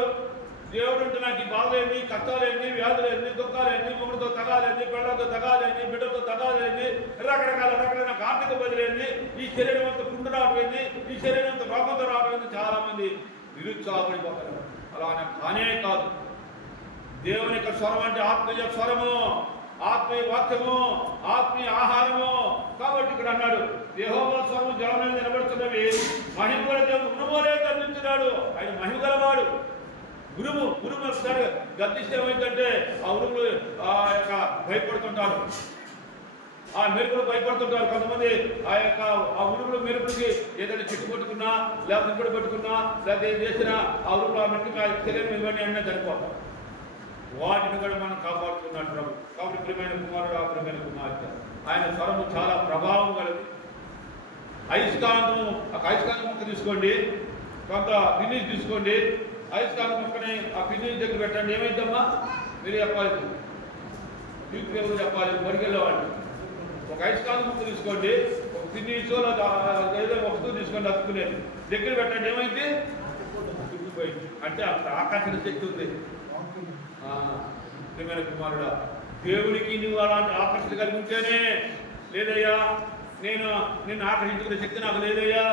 దేవుడు అంటే నాకు ఈ బాధలేంది, కష్టాలేంది, వ్యాధులేంది, దుఃఖాలేంది, మొగుడితో తగాలేంది, పిల్లలతో తగాలేంది, బిడ్డలతో తగాలేంది, రకరకాల నాకు ఆర్థిక బదిలేంది, ఈ శరీరం అంతా కుండు రావటమైంది, ఈ శరీరం అంతా రోగంతో రావటమైంది. చాలా మంది నిరుత్సాహపడిపోతారు. అలా కానే కాదు. దేవుని యొక్క స్వరం అంటే ఆత్మీయ స్వరము, ఆత్మీయ వాక్యము, ఆత్మీయ ఆహారము. కాబట్టి ఇక్కడ అన్నాడు, యెహోవా స్వరము జలం మీద నిలబడుతున్నవి, మహిమగల దేవుడు ఉరుములే గర్జించున్నాడు. ఆయన మహిమ గలవాడు. ఉరుము ఒకసారి గర్జిస్తే ఏమైందంటే ఆ ఉరుములు ఆ యొక్క భయపడుతుంటారు, ఆ మెరుపులు భయపడుతుంటారు. కొంతమంది ఆ ఉరుములు మెరుపులకి ఏదైనా చెట్టు పట్టుకున్నా, లేకపోతే ఇంకోటి పట్టుకున్నా, లేకపోతే ఏం చేసినా ఆ ఉరుములు ఆ మెట్టుకు ఆ శరీరం ఇవన్నీ అన్నీ చనిపోతాం. వాటిని కూడా మనం కాపాడుతున్నాడు ప్రభు. కాబట్టి ప్రియమైన కుమారుడు, ప్రియమైన కుమార్తె, ఆయన స్వరము చాలా ప్రభావం కలదు. అయస్కాంతం ముక్క తీసుకోండి, కొంత ఫినిష్ తీసుకోండి, అయస్కాంతం ముక్కని ఆ ఫినిష్ దగ్గర పెట్టండి. ఏమైందమ్మా మీరు చెప్పాలి, ఎవరు చెప్పాలి, బడికెళ్ళేవాళ్ళు. ఒక అయస్కాంతం ముక్క తీసుకోండి, ఒక ఫినిష్ ఏదో వస్తువు తీసుకోండి, అతుకునేది దగ్గర పెట్టండి. ఏమైంది? తుక్కుపోయింది. అంటే అంత ఆకర్షణ శక్తి ఉంది. ప్రియమైన కుమారుడా, దేవునికి నువ్వు అలాంటి ఆకర్షణ కలిగించేనే, లేదయ్యా నేను ఆకర్షించుకునే శక్తి నాకు లేదయ్యా,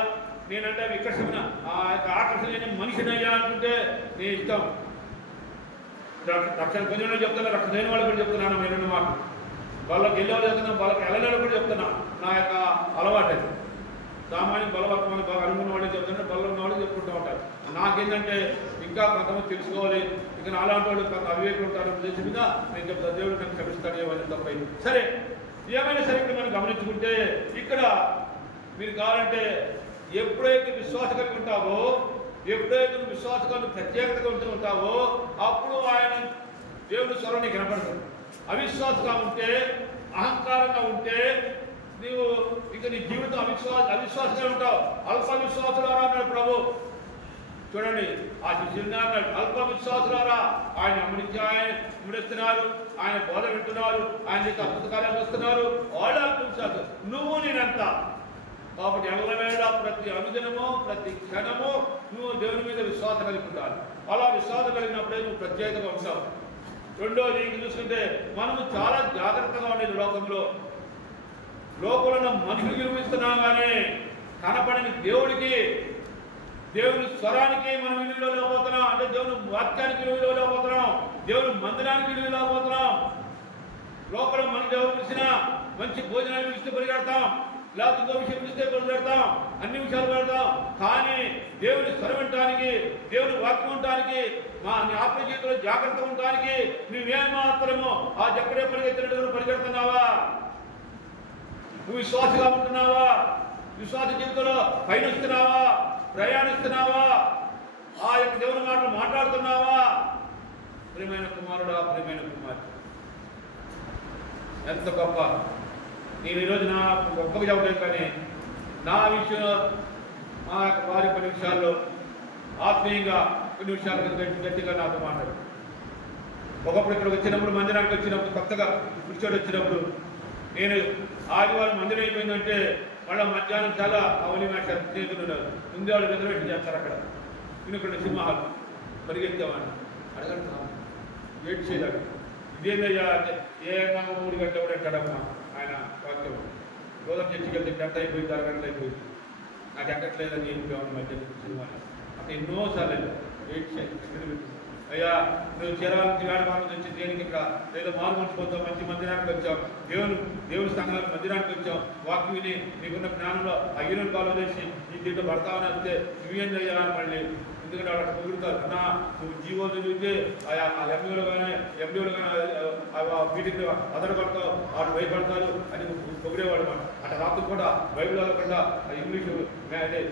నేనంటే వికర్షణ ఆ యొక్క ఆకర్షణ లేని మనిషినయ్యా అనుకుంటే నీ ఇష్టం. రక్షణ పొందిన చెప్తున్నా, రక్షణ లేని వాళ్ళు కూడా చెప్తున్నాను. మీరు మాట వాళ్ళకి వెళ్ళేవాళ్ళు చెప్తున్నాను, వాళ్ళకి వెళ్ళలేడు కూడా చెప్తున్నా. నా యొక్క అలవాటు సామాన్య బలవర్తమాన్ని బాగా అనుకున్న వాళ్ళే చెప్తుంటే బలం ఉన్న వాళ్ళు చెప్పుకుంటూ ఉంటారు. నాకేంటంటే ఇంకా కొంతమంది తెలుసుకోవాలి, ఇక నాలాంటి వాళ్ళు కొంత అవివేకులు ఉంటారు ఉద్దేశంగా నేను చెప్తాను. దేవుడు నాకు క్షమిస్తాడు ఏమైనా తప్పైంది. సరే, ఏమైనా సరే ఇక్కడ మనం గమనించుకుంటే ఇక్కడ మీరు కావాలంటే ఎప్పుడైతే విశ్వాసం కలిగి ఉంటావో, ఎప్పుడైతే విశ్వాసం కలిగి ప్రత్యేకతగా ఉంటూ ఉంటావో అప్పుడు ఆయన దేవుడి స్వరం నీకు కనపడుతుంది. అవిశ్వాసంగా ఉంటే, అహంకారంగా ఉంటే నీవు ఇక నీ జీవితం అవిశ్వాసంగా ఉంటావు. అల్ప విశ్వాసులారా అన్నాడు ప్రభు. చూడండి, ఆ శిష్యులు అన్నాడు, అల్ప విశ్వాసులారా. ఆయన అమృతిస్తున్నారు, ఆయన బోధ వింటున్నారు, ఆయన యొక్క అద్భుత కార్యాలు వస్తున్నారు. వాళ్ళు అల్ప విశ్వాసం, నువ్వు నేనంతా. కాబట్టి ఎల్లవేళ ప్రతి అనుదినము ప్రతి క్షణము నువ్వు దేవుని మీద విశ్వాసం కలిగి ఉండాలి. అలా విశ్వాసం కలిగినప్పుడే నువ్వు ప్రత్యేకంగా ఉంటావు. రెండోది ఇంక చూసుకుంటే మనము చాలా జాగ్రత్తగా ఉండేది. లోకంలో మనుషులు విలువిస్తున్నాం కానీ కనపడని దేవుని స్వరానికి మనం విలువలో పోతున్నాం. అంటే దేవుని వాక్యానికి విలువలో పోతున్నాం, దేవుని మందిరానికి విలువలో పోతున్నాం. లోకంలో మన దేవుడు పిలిచినా మంచి భోజనాలు పిలిస్తే పరిగెడతాం, లేకపోతే ఇంకో విషయం పిలిస్తే పరిగెడతాం, అన్ని విషయాలు పెడతాం. కానీ దేవుని స్వరం వినటానికి, దేవుని వాక్యం ఉండటానికి, మా నీ ఆత్మ జీవితంలో జాగ్రత్త ఉండటానికి నువ్వేమాత్రమో ఆ జక్కడే పరిగెత్తినట్టు పరిగెడుతున్నావా? నువ్వు విశ్వాసగా ఉంటున్నావా? విశ్వాస జీవితంలో పయనిస్తున్నావా? ప్రయాణిస్తున్నావా? ఆ యొక్క దేవుని మాటలు మాట్లాడుతున్నావా? ప్రియమైన కుమారుడా, ప్రియమైన కుమార్తె, ఎంత గొప్ప! నేను ఈరోజు నా గొప్పగా చెప్పలేదు, కానీ నా విషయంలో మా యొక్క వారి కొన్ని విషయాల్లో ఆత్మీయంగా కొన్ని విషయాలు గట్టిగా నాతో మాట్లాడు. ఒకప్పుడు ఇక్కడికి వచ్చినప్పుడు, మందిరానికి వచ్చినప్పుడు, కొత్తగా కూర్చోటి వచ్చినప్పుడు, నేను ఆదివారం మందిరం అయిపోయిందంటే మళ్ళీ మధ్యాహ్నం చాలా అవని మాట్లాడు స్నేహితులు ఉన్నారు, ముందే వాళ్ళు రిజర్వేషన్ చేస్తారు. అక్కడ ఇక్కడ సింహాలు పరిగెత్తామని అడగండి, వెయిట్ చేయలేడు. ఇదేందయ్యా అంటే ఏమన్నా 3 గంటలు కూడా ఎక్కడమ్మా ఆయన వాక్యం. రోజు చర్చికి వెళ్తే 10 అయిపోయింది, 6 గంటలు అయిపోయింది, నాకు ఎక్కట్లేదని చెప్పేవాడిని మధ్య సినిమాలు. అక్కడ ఎన్నోసార్లు వెయిట్ చేయాలి. అయ్యా నువ్వు చేరాలని వేడమానం వచ్చి దేనికి ఇక్కడ ఏదో మారు మంచిపోతావు, మంచి మందిరానికి వచ్చావు, దేవుని సంఘాలకు మందిరానికి వచ్చావు, వాక్యం విని నీకున్న జ్ఞానంలో అయ్యను కాలు చేసి నీ దీంట్లో పడతావని వస్తే నువ్వేంది అయ్యా అని మళ్ళీ. ఎందుకంటే వాళ్ళు అక్కడ పొగుడుతారు, అన్నా నువ్వు జీవో చదివితే ఆ ఎంఈలు కానీ ఎండీలు కానీ మీటింగ్ అదనపడతావు, వాళ్ళు భయపడతారు అని పొగిడేవాడు. మాట అట్లా రాత్రి కూడా బైబిల్ చదవకుండా ఇంగ్లీషు అదే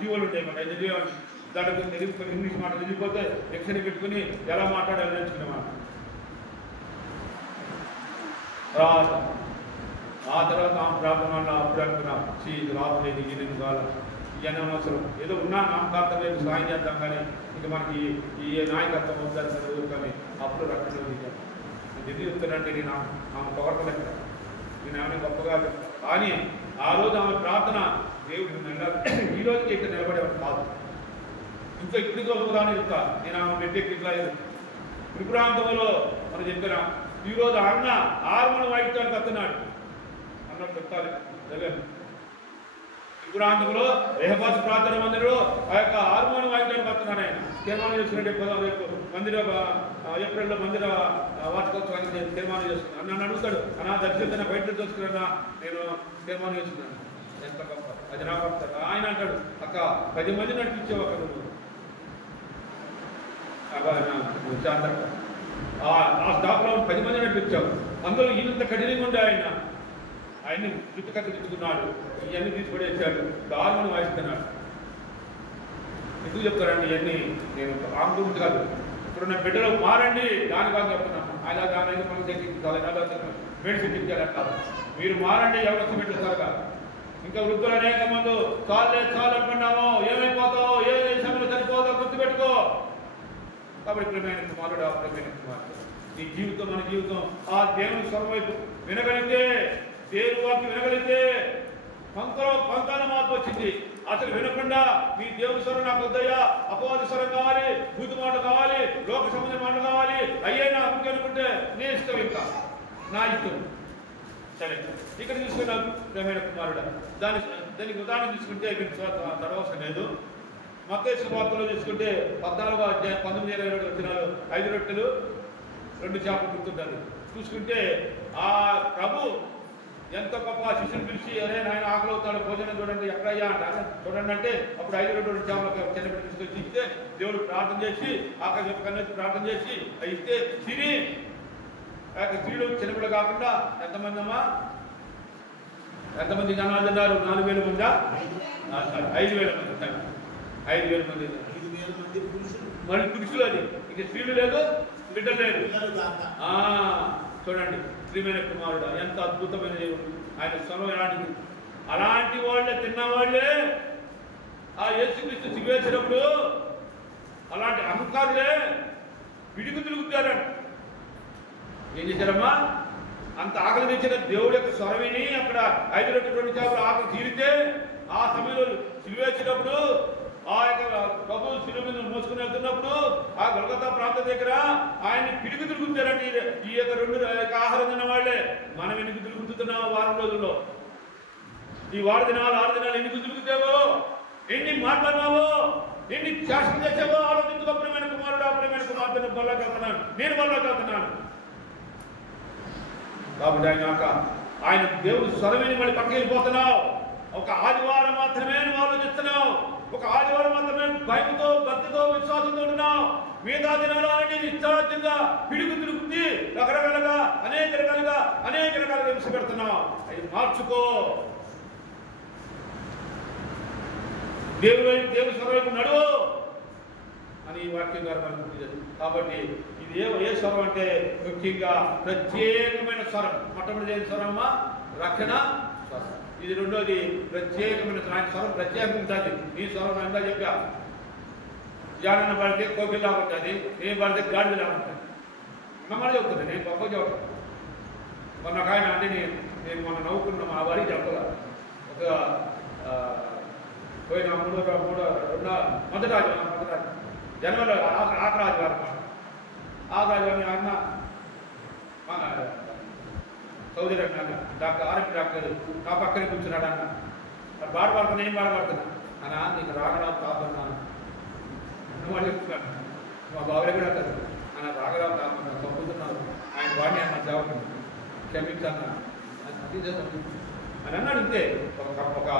జీవోలు ఉంటాయి మాట చదివేవాడు. దాని తెలియకపోతే ఇంగ్లీష్ మాట తెలియకపోతే ఎక్షన్ పెట్టుకుని ఎలా మాట్లాడాలి నేర్చుకునేమాట. ఆ తర్వాత ప్రార్థన అప్పుడు అనుకున్నాం, ఇది రాబోయేది ఇది కాలం ఇవన్నీ అనవసరం, ఏదో ఉన్నా నామకార్థం లేదు సాయం చేద్దాం, కానీ ఇక మనకి ఈ నాయకత్వం వద్దని కానీ అప్పుడు రక్షణ ఎందుకు చెప్తానంటే నేను ఆమె పొగడలేక నేను ఆమె గొప్పగా చెప్తాను. కానీ ఆ రోజు ఆమె ప్రార్థన దేవుడు ఈ రోజుకి ఇక్కడ నిలబడేవాడు కాదు. ఇంకా ఇప్పటికీ ఒకదాని చెప్తా, నేను ఆమె పెట్టేకి ఇట్లా త్రిపురాంతంలో మనం చెప్పిన ఈరోజు అన్న హార్మోన్ వాయిద్యానికి వస్తున్నాడు అన్నట్టు చెప్తారు. త్రిపురాంతంలో రెహబాస్ ప్రార్థన మందిరంలో ఆ యొక్క హార్మోన్ వాయిద్యానికి వస్తున్నాడు. ఆయన తీర్మానం చేస్తున్నట్టు మందిర ఏప్రిల్లో మందిర వార్షికోత్సవానికి తీర్మానం చేస్తున్నాను. నన్ను అడుగుతాడు, అన్నా దర్శించిన బయట చూసుకున్నా నేను తీర్మానం చేస్తున్నాను. ఎంత గొప్ప అది నా గొప్ప. ఆయన అంటాడు, అక్క 10 మంది నడిపించావు అక్కడ నువ్వు ఆ స్టాప్లో 10 మంది నడిపించావు. అందులో ఈయనంత కఠినంగా ఉండే ఆయన్ని చుట్టుకట్టు తిట్టుకున్నాడు, ఇవన్నీ తీసుకుపడేసాడు, దారుణం వాయిస్తున్నాడు. ఎందుకు చెప్తారండి ఇవన్నీ? నేను ఆందోళన కాదు, ఇప్పుడు నా బిడ్డలు మారండి దాని కాదు చెప్తున్నాను. ఆయన దాని మనం చెక్కించాలి, మెడిసిన్ ఇచ్చారంటారు. మీరు మారండి, ఎవరు పెట్టేస్తారుగా. ఇంకా వృద్ధులు అనేక మంది చాలే చాలు అనుకున్నాము, ఏమైపోతావు, ఏ సమయంలో చనిపోతావు గుర్తుపెట్టుకో. కాబట్టి ప్రేమైన కుమారుడు, ఆ ప్రేమైన కుమారుడు, నీ జీవితం మన జీవితం ఆ దేవుని స్వరం వైపు వినగలిగితే, దేవుని వాక్యం వినగలిగితే పంకాల మార్పు వచ్చింది. అసలు వినకుండా మీ దేవుని స్వరం నాకు వద్దయ్యా, అపవాది స్వరం కావాలి, బూతు మాట కావాలి, లోక సంబంధం మాట కావాలి, అయ్యే నా అభివృద్ధి అనుకుంటే నీ ఇష్టం, ఇంకా నా ఇష్టం. సరే, ఇక్కడ తీసుకున్నాను ప్రేమైన కుమారుడు. దానికి ఉదాహరణ తీసుకుంటే తడవసరం లేదు. మత్తయి సువార్తలో చూసుకుంటే 14వ అధ్యాయం 19-22 వచనాలు 5 రొట్టెలు 2 చేపలు గుర్తుంటారు. చూసుకుంటే ఆ ప్రభు ఎంత గొప్ప శిష్యుని పిలిచి, అరే నాయన ఆకలి అవుతాడు, భోజనం చూడండి ఎక్కడయ్యా అంటారు. చూడండి అంటే అప్పుడు 5 రొట్టెలు 2 చేపలు చిన్నపిల్లలు తీసుకొచ్చి ఇస్తే దేవుడు ప్రార్థన చేసి ఆకలి చెప్పి ప్రార్థన చేసి ఇస్తే తిని స్త్రీలు చిన్నపిల్లలు కాకుండా ఎంతమంది అమ్మా, ఎంతమంది జనాలు తిన్నారు? 4000 మంది, 5000 మంది, 5000 మంది మరి పురుషులు. అది ఇక స్త్రీలు లేదు, బిడ్డలు లేదు. చూడండి ప్రియమైన కుమారుడు ఎంత అద్భుతమైన దేవుడు. ఆయన స్వరం ఎలాంటిది, అలాంటి వాళ్ళే తిన్నవాళ్లే ఆ యేసుక్రీస్తు సివేసినప్పుడు అలాంటి అహంకారులే విడికి తిరుగుతారంట. ఏం చేశారమ్మా? అంత ఆకలి తెచ్చిన దేవుడు యొక్క స్వరం విని అక్కడ 5 రొట్టెలు 2 చేపలు ఆకలి తీరితే ఆ సమయంలో సిలువేసినప్పుడు ఆ యొక్క ప్రభు శిలువ మీద మోసుకుని వెళ్తున్నప్పుడు ఆ గొల్గొతా ప్రాంతం దగ్గర ఆయన్ని పిడికి తిరుగుతారండి. ఈ యొక్క 2 ఆహారం తిన్న వాళ్ళే. మనం ఎందుకు తిరుగుతున్నాం? వారం రోజుల్లో ఈ 6 దినాలు 6 దినాలు ఎందుకు తిరుగుతావో, ఎన్ని మాట్లాడినావో, ఎన్ని శాసనం చేసావో ఆలోచించుకో. ప్రియమైన కుమారుడు, ప్రియమైన కుమార్తెను బల్లోకి వెళ్తున్నాను, నేను బల్లోకి వెళ్తున్నాను. కాబట్టి ఆయన దేవుడు స్వరమని మళ్ళీ పక్కకి వెళ్ళిపోతున్నావు. ఒక ఆదివారం మాత్రమే నువ్వు ఆలోచిస్తున్నావు, ఒక ఆదివారం మాత్రమే భయంతో భక్తితో విశ్వాసంతో ఉంటున్నావు. మిగతా దినాలని నిశ్చరాజ్యంగా పిడుగు తిరుగుతుంది, రకరకాలుగా అనేక రకాలుగా హింస పెడుతున్నావు. అవి మార్చుకో. దేవుని స్వరం నడువు అని ఈ వాక్యం ద్వారా మనం గుర్తు చేస్తాం. కాబట్టి ఇది ఏ స్వరం అంటే ముఖ్యంగా ప్రత్యేకమైన స్వరం. మొట్టమొదటి స్వరమా రక్షణ స్వరం. ఇది రెండోది ప్రత్యేకమైన స్వరం. ప్రత్యేకంగా ఉంటుంది. ఈ స్వరం ఎంత చెప్పా, జాడన్న పడితే కోకిల్లా ఉంటుంది, నేను పడితే గాడిలా ఉంటుంది. నమ్మని చెప్తుంది, నేను గొప్ప చెప్పను. మొన్న ఒక ఆయన అంటే నేను మొన్న నవ్వుకున్నాం, ఆ వారికి చెప్పగా ఒక పోయిన మొదటి జనవరి ఆకరాజుగారు ఆకరాజు అన్న మన చౌదరి అన్న డాక్టర్ ఆర్ఎంపీ డాక్టర్ నా పక్కనే కూర్చున్నాడు. అన్న బాధపడుతున్నా, ఏం బాధపడుతున్నా అన్న, నీకు రాగరావు తాపన్నాను నువ్వు అని చెప్తున్నాను. మా బాబాయ్ కూడా అంటారు, అన్న రాగరావు తాపన్నా చంపుతున్నావు, ఆయన వాడిని అన్న సేవకు క్షమించన్నా అని అన్నాడు. ఇంతే ఒక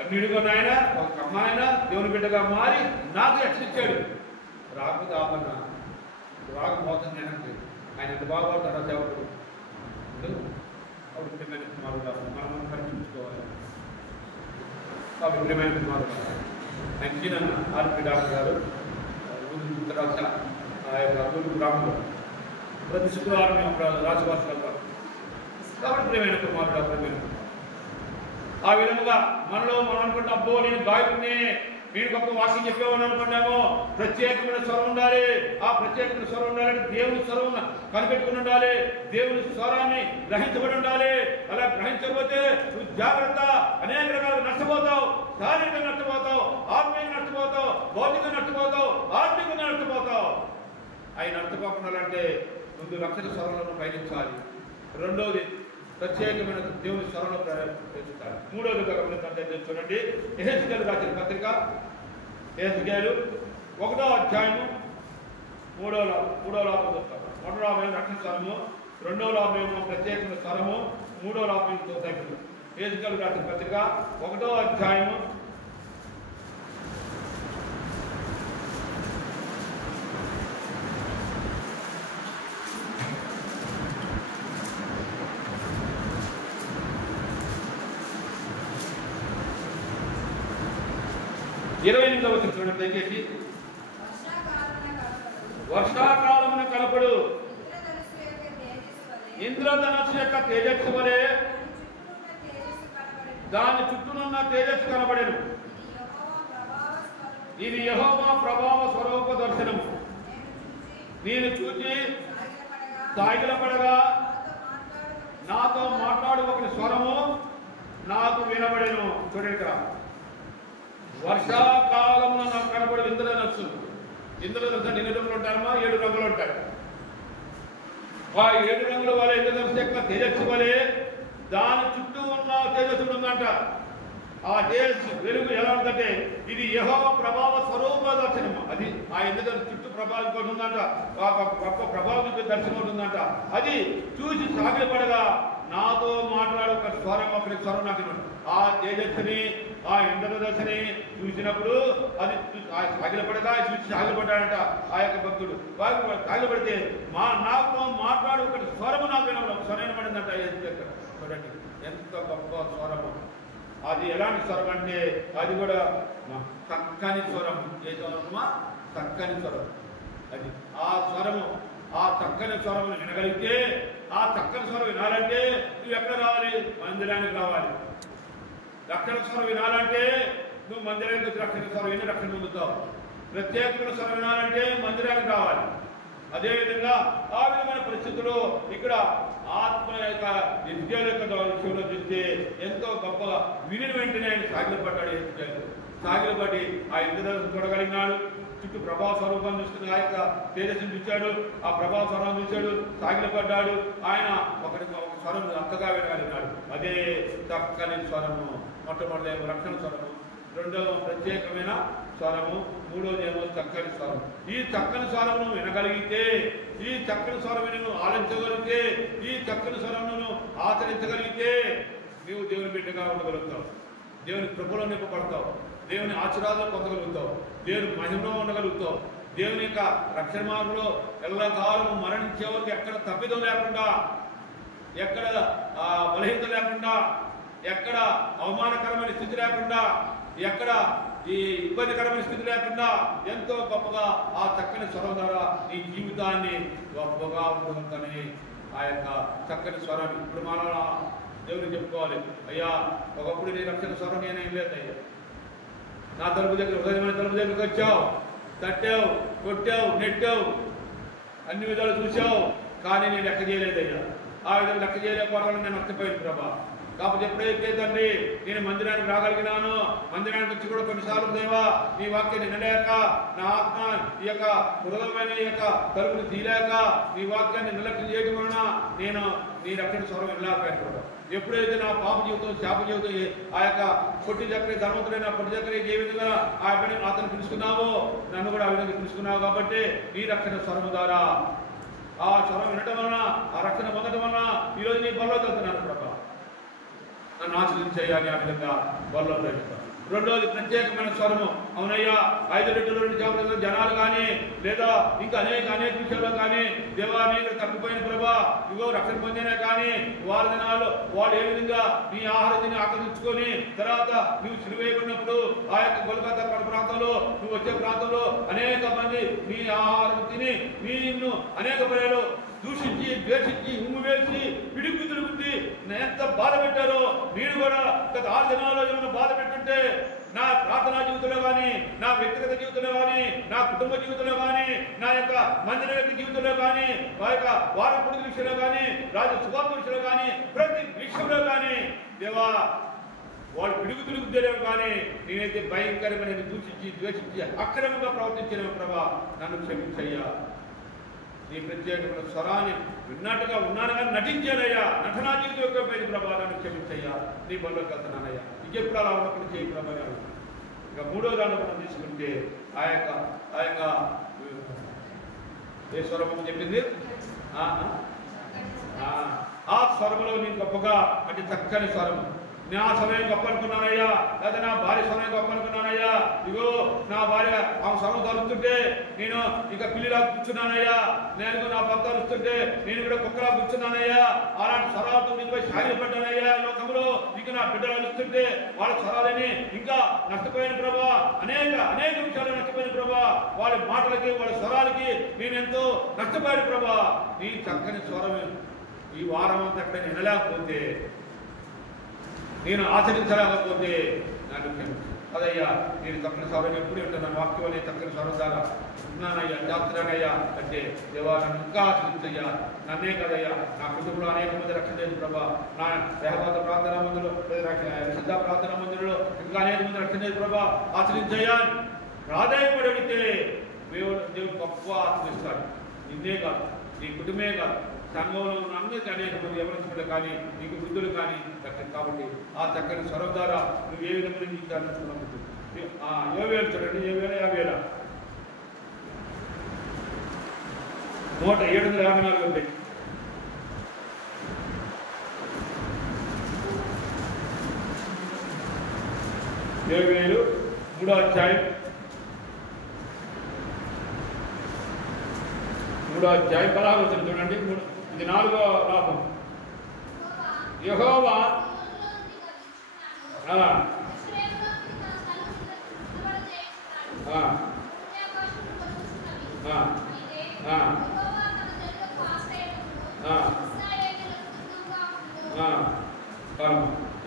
అన్నిడిగా ఆయన ఒక అమ్మాయన దేవుని బిడ్డగా మారి నాకు హెచ్చరించాడు, రాకు కాపన్నా రాకు మోసం జనంకి. ఆయన ఎంత బాగుపడతాడు ఆ సేవకుడు. అప్పుడు ప్రియమైన కుమారుడు మనం కనిపించుకోవాలి. కాబట్టి ప్రియమైన కుమారుడు ఆయన చిన్న ఆర్పి డాక్టర్ గారు తర్వాత ఆ యొక్క గురు గ్రామంలో ప్రతి శుక్రవారం రాజవాసులు వెళ్తారు. కాబట్టి ప్రియమైన కుమారుడు ప్రియమైన ఆ విధముగా మనం అనుకుంటాం, అబ్బో నేను గాయకుడిని, నేను గొప్ప వాక్యం చెప్పేవాళ్ళు అనుకున్నాము. ప్రత్యేకమైన స్వరం ఉండాలి. ఆ ప్రత్యేకమైన స్వరం ఉండాలంటే దేవుని స్వరం కనిపెట్టుకుని ఉండాలి. దేవుని స్వరాన్ని గ్రహించబడి ఉండాలి. అలా గ్రహించకపోతే నువ్వు జాగ్రత్త, అనేక రకాలుగా నష్టపోతావు. శారీరకంగా నష్టపోతావు, ఆత్మీయంగా నష్టపోతావు, భౌతికంగా నష్టపోతావు, ఆర్థికంగా నష్టపోతావు. అవి నష్టపోకుండా అంటే ముందు రక్షణ స్వరంలో పయనించాలి. రెండోది ప్రత్యేకమైన దేవుని స్వరంలో ప్రయత్నించాలి. మూడోది గమనించాలి. చూడండి, యెహెజ్కేలు రాసిన పత్రిక, యెహెజ్కేలు 1వ అధ్యాయము 3వ లాభం చెప్తారు. 1వ లాభం రక్షణ స్వరము, 2వ లాభం ప్రత్యేకమైన స్వరము, 3వ లాభం తగ్గుతుంది. యెహెజ్కేలు రాసిన పత్రిక 1వ అధ్యాయము 28వ వచనం చూడండి దయచేసి. వర్షాకాలమున కనపడు ఇంద్రధనుస్సు యొక్క తేజస్సు వలె దాని చుట్టూనున్న తేజస్సు కనబడెను. ఇది యెహోవా ప్రభావ స్వరూప దర్శనము. నేను చూచి సాగిలపడగా నాతో మాట్లాడు ఒకటి స్వరము నాకు వినబడెను. చూడండి, వర్షాకాలంలో నాకు కనబడే ఇంద్రధనుస్సు. ఇంద్రధనుస్సు ఎన్ని రంగులు ఉంటాయమ్మా? 7 రంగులు ఉంటాయి. ఆ 7 రంగుల వలె ఇంద్రధనుస్సు యొక్క తేజస్సు వలె దాని చుట్టూ ఉన్న తేజస్సు ఉందంట. ఆ తేజస్సు వెలుగు ఎలా ఉందంటే ఇది యెహోవా ప్రభావ స్వరూప దర్శనము. అది ఆ ఇంద్రధనుస్సు చుట్టూ ప్రభావం కూడా ఉందంట. గొప్ప ప్రభావం దర్శనం ఉంటుందంట. అది చూసి సాగిలపడగా నాతో మాట్లాడు ఒక స్వరం, ఒకటి స్వరం నాకు. ఆ తేజస్సుని, ఆ ఇంద్రధనుస్సుని చూసినప్పుడు అది సాగిలపడగా చూసి సాగిలపడ్డాడంట ఆ యొక్క భక్తుడు. సాగిలపడితే నాతో మాట్లాడు ఒకటి స్వరము నాకు వినడం. స్వరం పడిందంట. చూడండి ఎంత గొప్ప స్వరము. అది ఎలాంటి స్వరం అంటే అది కూడా చక్కని స్వరం. ఏ స్వరమా? చక్కని స్వరం. అది ఆ స్వరము, ఆ చక్కని స్వరం వినగలిగితే, ఆ చక్కని స్వరం వినాలంటే నువ్వు ఎక్కడ రావాలి? మందిరానికి రావాలి. రక్షణ స్వరం వినాలంటే నువ్వు మందిరానికి వచ్చి రక్షణ స్వరం విని రక్షణ పొందుతావు. ప్రత్యేకమైన స్వరం వినాలంటే మందిరానికి రావాలి. అదేవిధంగా ఆ విధమైన పరిస్థితుల్లో ఇక్కడ ఆత్మ యొక్క యెహెజ్కేలు యొక్క విషయంలో చూస్తే ఎంతో గొప్పగా విని వెంటనే ఆయన సాగిలపడ్డాడు. యెహెజ్కేలు సాగిలపడి ఆ ఇంద్రధనుస్సు చూడగలిగినాడు. చుట్టూ ప్రభావ స్వరూపం చూస్తున్న ఆ యొక్క తేజస్సును చూశాడు. ఆ ప్రభావ స్వరం చూశాడు, సాగిలపడ్డాడు. ఆయన ఒక స్వరం అంతగా వినగలిగినాడు. అదే చక్కని స్వరము. మొట్టమొదటి రక్షణ స్వరము, రెండవ ప్రత్యేకమైన స్వరము, మూడోదేమో చక్కని స్వరం. ఈ చక్కని స్వరమును వినగలిగితే, ఈ చక్కని స్వరమును ఆలించగలిగితే, ఈ చక్కని స్వరమును ఆచరించగలిగితే నీవు దేవుని బిడ్డగా ఉండగలుగుతావు. దేవుని కృపలో నింపబడతావు. దేవుని ఆశీర్వాదాలు పొందగలుగుతావు. దేవుని మహిమలో ఉండగలుగుతావు. దేవుని యొక్క రక్షణ మార్గంలో ఎల్లకాలం మరణించే వరకు ఎక్కడ తప్పిదం లేకుండా, ఎక్కడ బలహీనత లేకుండా, ఎక్కడ అవమానకరమైన స్థితి లేకుండా, ఎక్కడ ఈ ఇబ్బందికరమైన స్థితి లేకుండా ఎంతో గొప్పగా ఆ చక్కని స్వరం ద్వారా నీ జీవితాన్ని గొప్పగా ఉంటుందని ఆ యొక్క చక్కని స్వరాన్ని ఇప్పుడు మనం దేవుడికి చెప్పుకోవాలి. అయ్యా, ఒకప్పుడు నీ రక్షణ స్వరం నేనేం లేదయ్యా. నా తలుపు దగ్గర, హృదయమైన తలుపు దగ్గరికి వచ్చావు, తట్టావు, కొట్టావు, నెట్టావు, అన్ని విధాలు చూసావు, కానీ నేను లెక్క చేయలేదయ్యా. ఆ విధంగా లెక్క చేయలేకపోవడం నేను నష్టపోయాను ప్రభా. కాకపోతే ఎప్పుడైతే తండ్రి నేను మందిరానికి రాగలిగినాను, మందిరానికి వచ్చి కూడా కొన్నిసార్లు దేవా నీ వాక్యాన్ని వినలేక, నా ఆత్మ ఈ యొక్క హృదయమైన ఈ యొక్క తలుపుని తీయలేక నీ వాక్యాన్ని నిర్లక్ష్యం చేయడం వలన నేను నీ రక్షణ స్వరం వినలేకపోయాను కూడా. ఎప్పుడైతే నా పాప జీవితం, శాప జీవితం, ఆ యొక్క పొట్టి చక్కరి ధర్మతుడైన పొట్టి చక్కరి ఏ విధంగా ఆ అబ్బాయిని అతను పిలుచుకున్నావో నన్ను కూడా ఆ విధంగా పిలుచుకున్నావు. కాబట్టి నీ రక్షణ స్వరం ద్వారా ఆ స్వరం వినటం వలన, ఆ రక్షణ పొందడం వలన ఈరోజు నీ బల్లో వెళ్తున్నాను ప్రభా. నన్ను ఆశ్రయించేయాలి. ఆ విధంగా బల్లో ప్రవేశిస్తాను. రెండోది ప్రత్యేకమైన స్వరము. అవునయ్యా, 5 రెట్లు 2 చేపల జనాలు కానీ లేదా ఇంకా అనేక విషయాల్లో కానీ దేవా నేను తప్పిపోయిన ప్రభా, ఇగో రక్షణ పొందినా కానీ వాళ్ళ దినాలు వాళ్ళు ఏ విధంగా నీ ఆహారాన్ని ఆకర్షించుకొని తర్వాత నువ్వు సిలువేయబడినప్పుడు ఆ యొక్క గొల్గొతా ప్రాంతంలో నువ్వు వచ్చే ప్రాంతంలో అనేక మంది నీ ఆహారం తిని నిన్ను అనేక ప్రజలు దూషించి, ద్వేషించి, ఉమ్ము వేసి, పిడుగు తిరుగుతుంది ఎంత బాధ పెట్టారో, మీరు కూడా గత 6 దినాల్లో ఏమైనా బాధ పెట్టుంటే నా ప్రార్థనా జీవితంలో కానీ, నా వ్యక్తిగత జీవితంలో కానీ, నా కుటుంబ జీవితంలో కానీ, నా యొక్క మందిర వ్యక్తి జీవితంలో కానీ, మా యొక్క వారి కుటుంబ విషయంలో కానీ, రాజ సువార్త విషయంలో కానీ, ప్రతి విషయంలో కానీ దేవా వాళ్ళు పిడుగుతులుగుతారేమో కానీ నేనైతే భయంకరమైన దూషించి ద్వేషించి అక్రమంగా ప్రవర్తించిన ప్రభా నన్ను క్షమించయ్యా. నీ ప్రత్యేకమైన స్వరాన్ని విన్నట్టుగా ఉన్నాను కానీ నటించానయ్యా. నటనా జీవితంలో పోయింది ప్రభా, నన్ను క్షమించయ్యా. నీ పనులకు వెళ్తున్నానయ్యా. ఇంకెప్పుడు అలా ఉన్నప్పుడు చేయి ప్రభా. ఇక మూడో దాంట్లో మనం తీసుకుంటే ఆ యొక్క ఏ స్వరం చెప్పింది, ఆ స్వరములో నేను గొప్పగా అంటే చక్కని స్వరము. నా సమయం గొప్ప అనుకున్నానయ్యా, లేదా నా భార్య సమయం గొప్ప అనుకున్నానయ్యా. ఇగో నా భార్య ఆ సమయం తలుస్తుంటే నేను ఇక పిల్లిలా కూర్చున్నానయ్యా. నేను నా భర్త తలుస్తుంటే నేను కూడా కుక్కలా కూర్చున్నానయ్యా. అలాంటి స్వరాలతో నీపై సాగిపడ్డానయ్యా. లోకంలో ఇక నా బిడ్డలు అలుస్తుంటే వాళ్ళ స్వరాలని ఇంకా నష్టపోయిన ప్రభా. అనేక విషయాలు నష్టపోయిన ప్రభా. వాళ్ళ మాటలకి వాళ్ళ స్వరాలకి నేను ఎంతో నష్టపోయిన ప్రభా. నీ చక్కని స్వరం ఈ వారం అంతా అక్కడ వినలేకపోతే, నేను ఆచరించలేకపోతే నాకు అదయ్యా. నేను చక్కని స్వరం ఎప్పుడు వింటున్నాను. వాక్యం అనే చక్కని స్వరం ద్వారా ఉన్నానయ్యా, చేస్తున్నానయ్యా అంటే దేవా నన్ను ఇంకా ఆచరించయ్యా. నన్నే కదయ్యా, నా కుటుంబంలో అనేక మంది రక్షణ లేదు ప్రభా. నా దేహపాత ప్రార్థనా మందులు, సిద్ధ ప్రార్థనా మందులలో ఇంకా అనేక మంది రక్షణ లేదు ప్రభా. ఆచరించయ్యా. ప్రాధాన్యపడి అడిగితే దేవుడు గొప్ప ఆచరిస్తాడు. నిన్నే కాదు, నీ కుటుంబమే కాదు, సంఘంలో ఉన్న అందరికీ అనేక మంది యవనస్తులు కానీ, నీకు వృద్ధులు కానీ కాబట్టి ఆ చక్కని స్వరం ద్వారా నువ్వు ఏ విధంగా నీకు అనుకున్నావు. యోవేలు చూడండి, 7,050 754 ఉంటాయి. యోవేలు 3వ అధ్యాయం 16వ వచనం చూడండి. ఇది 4వ లాభం. యెహోవా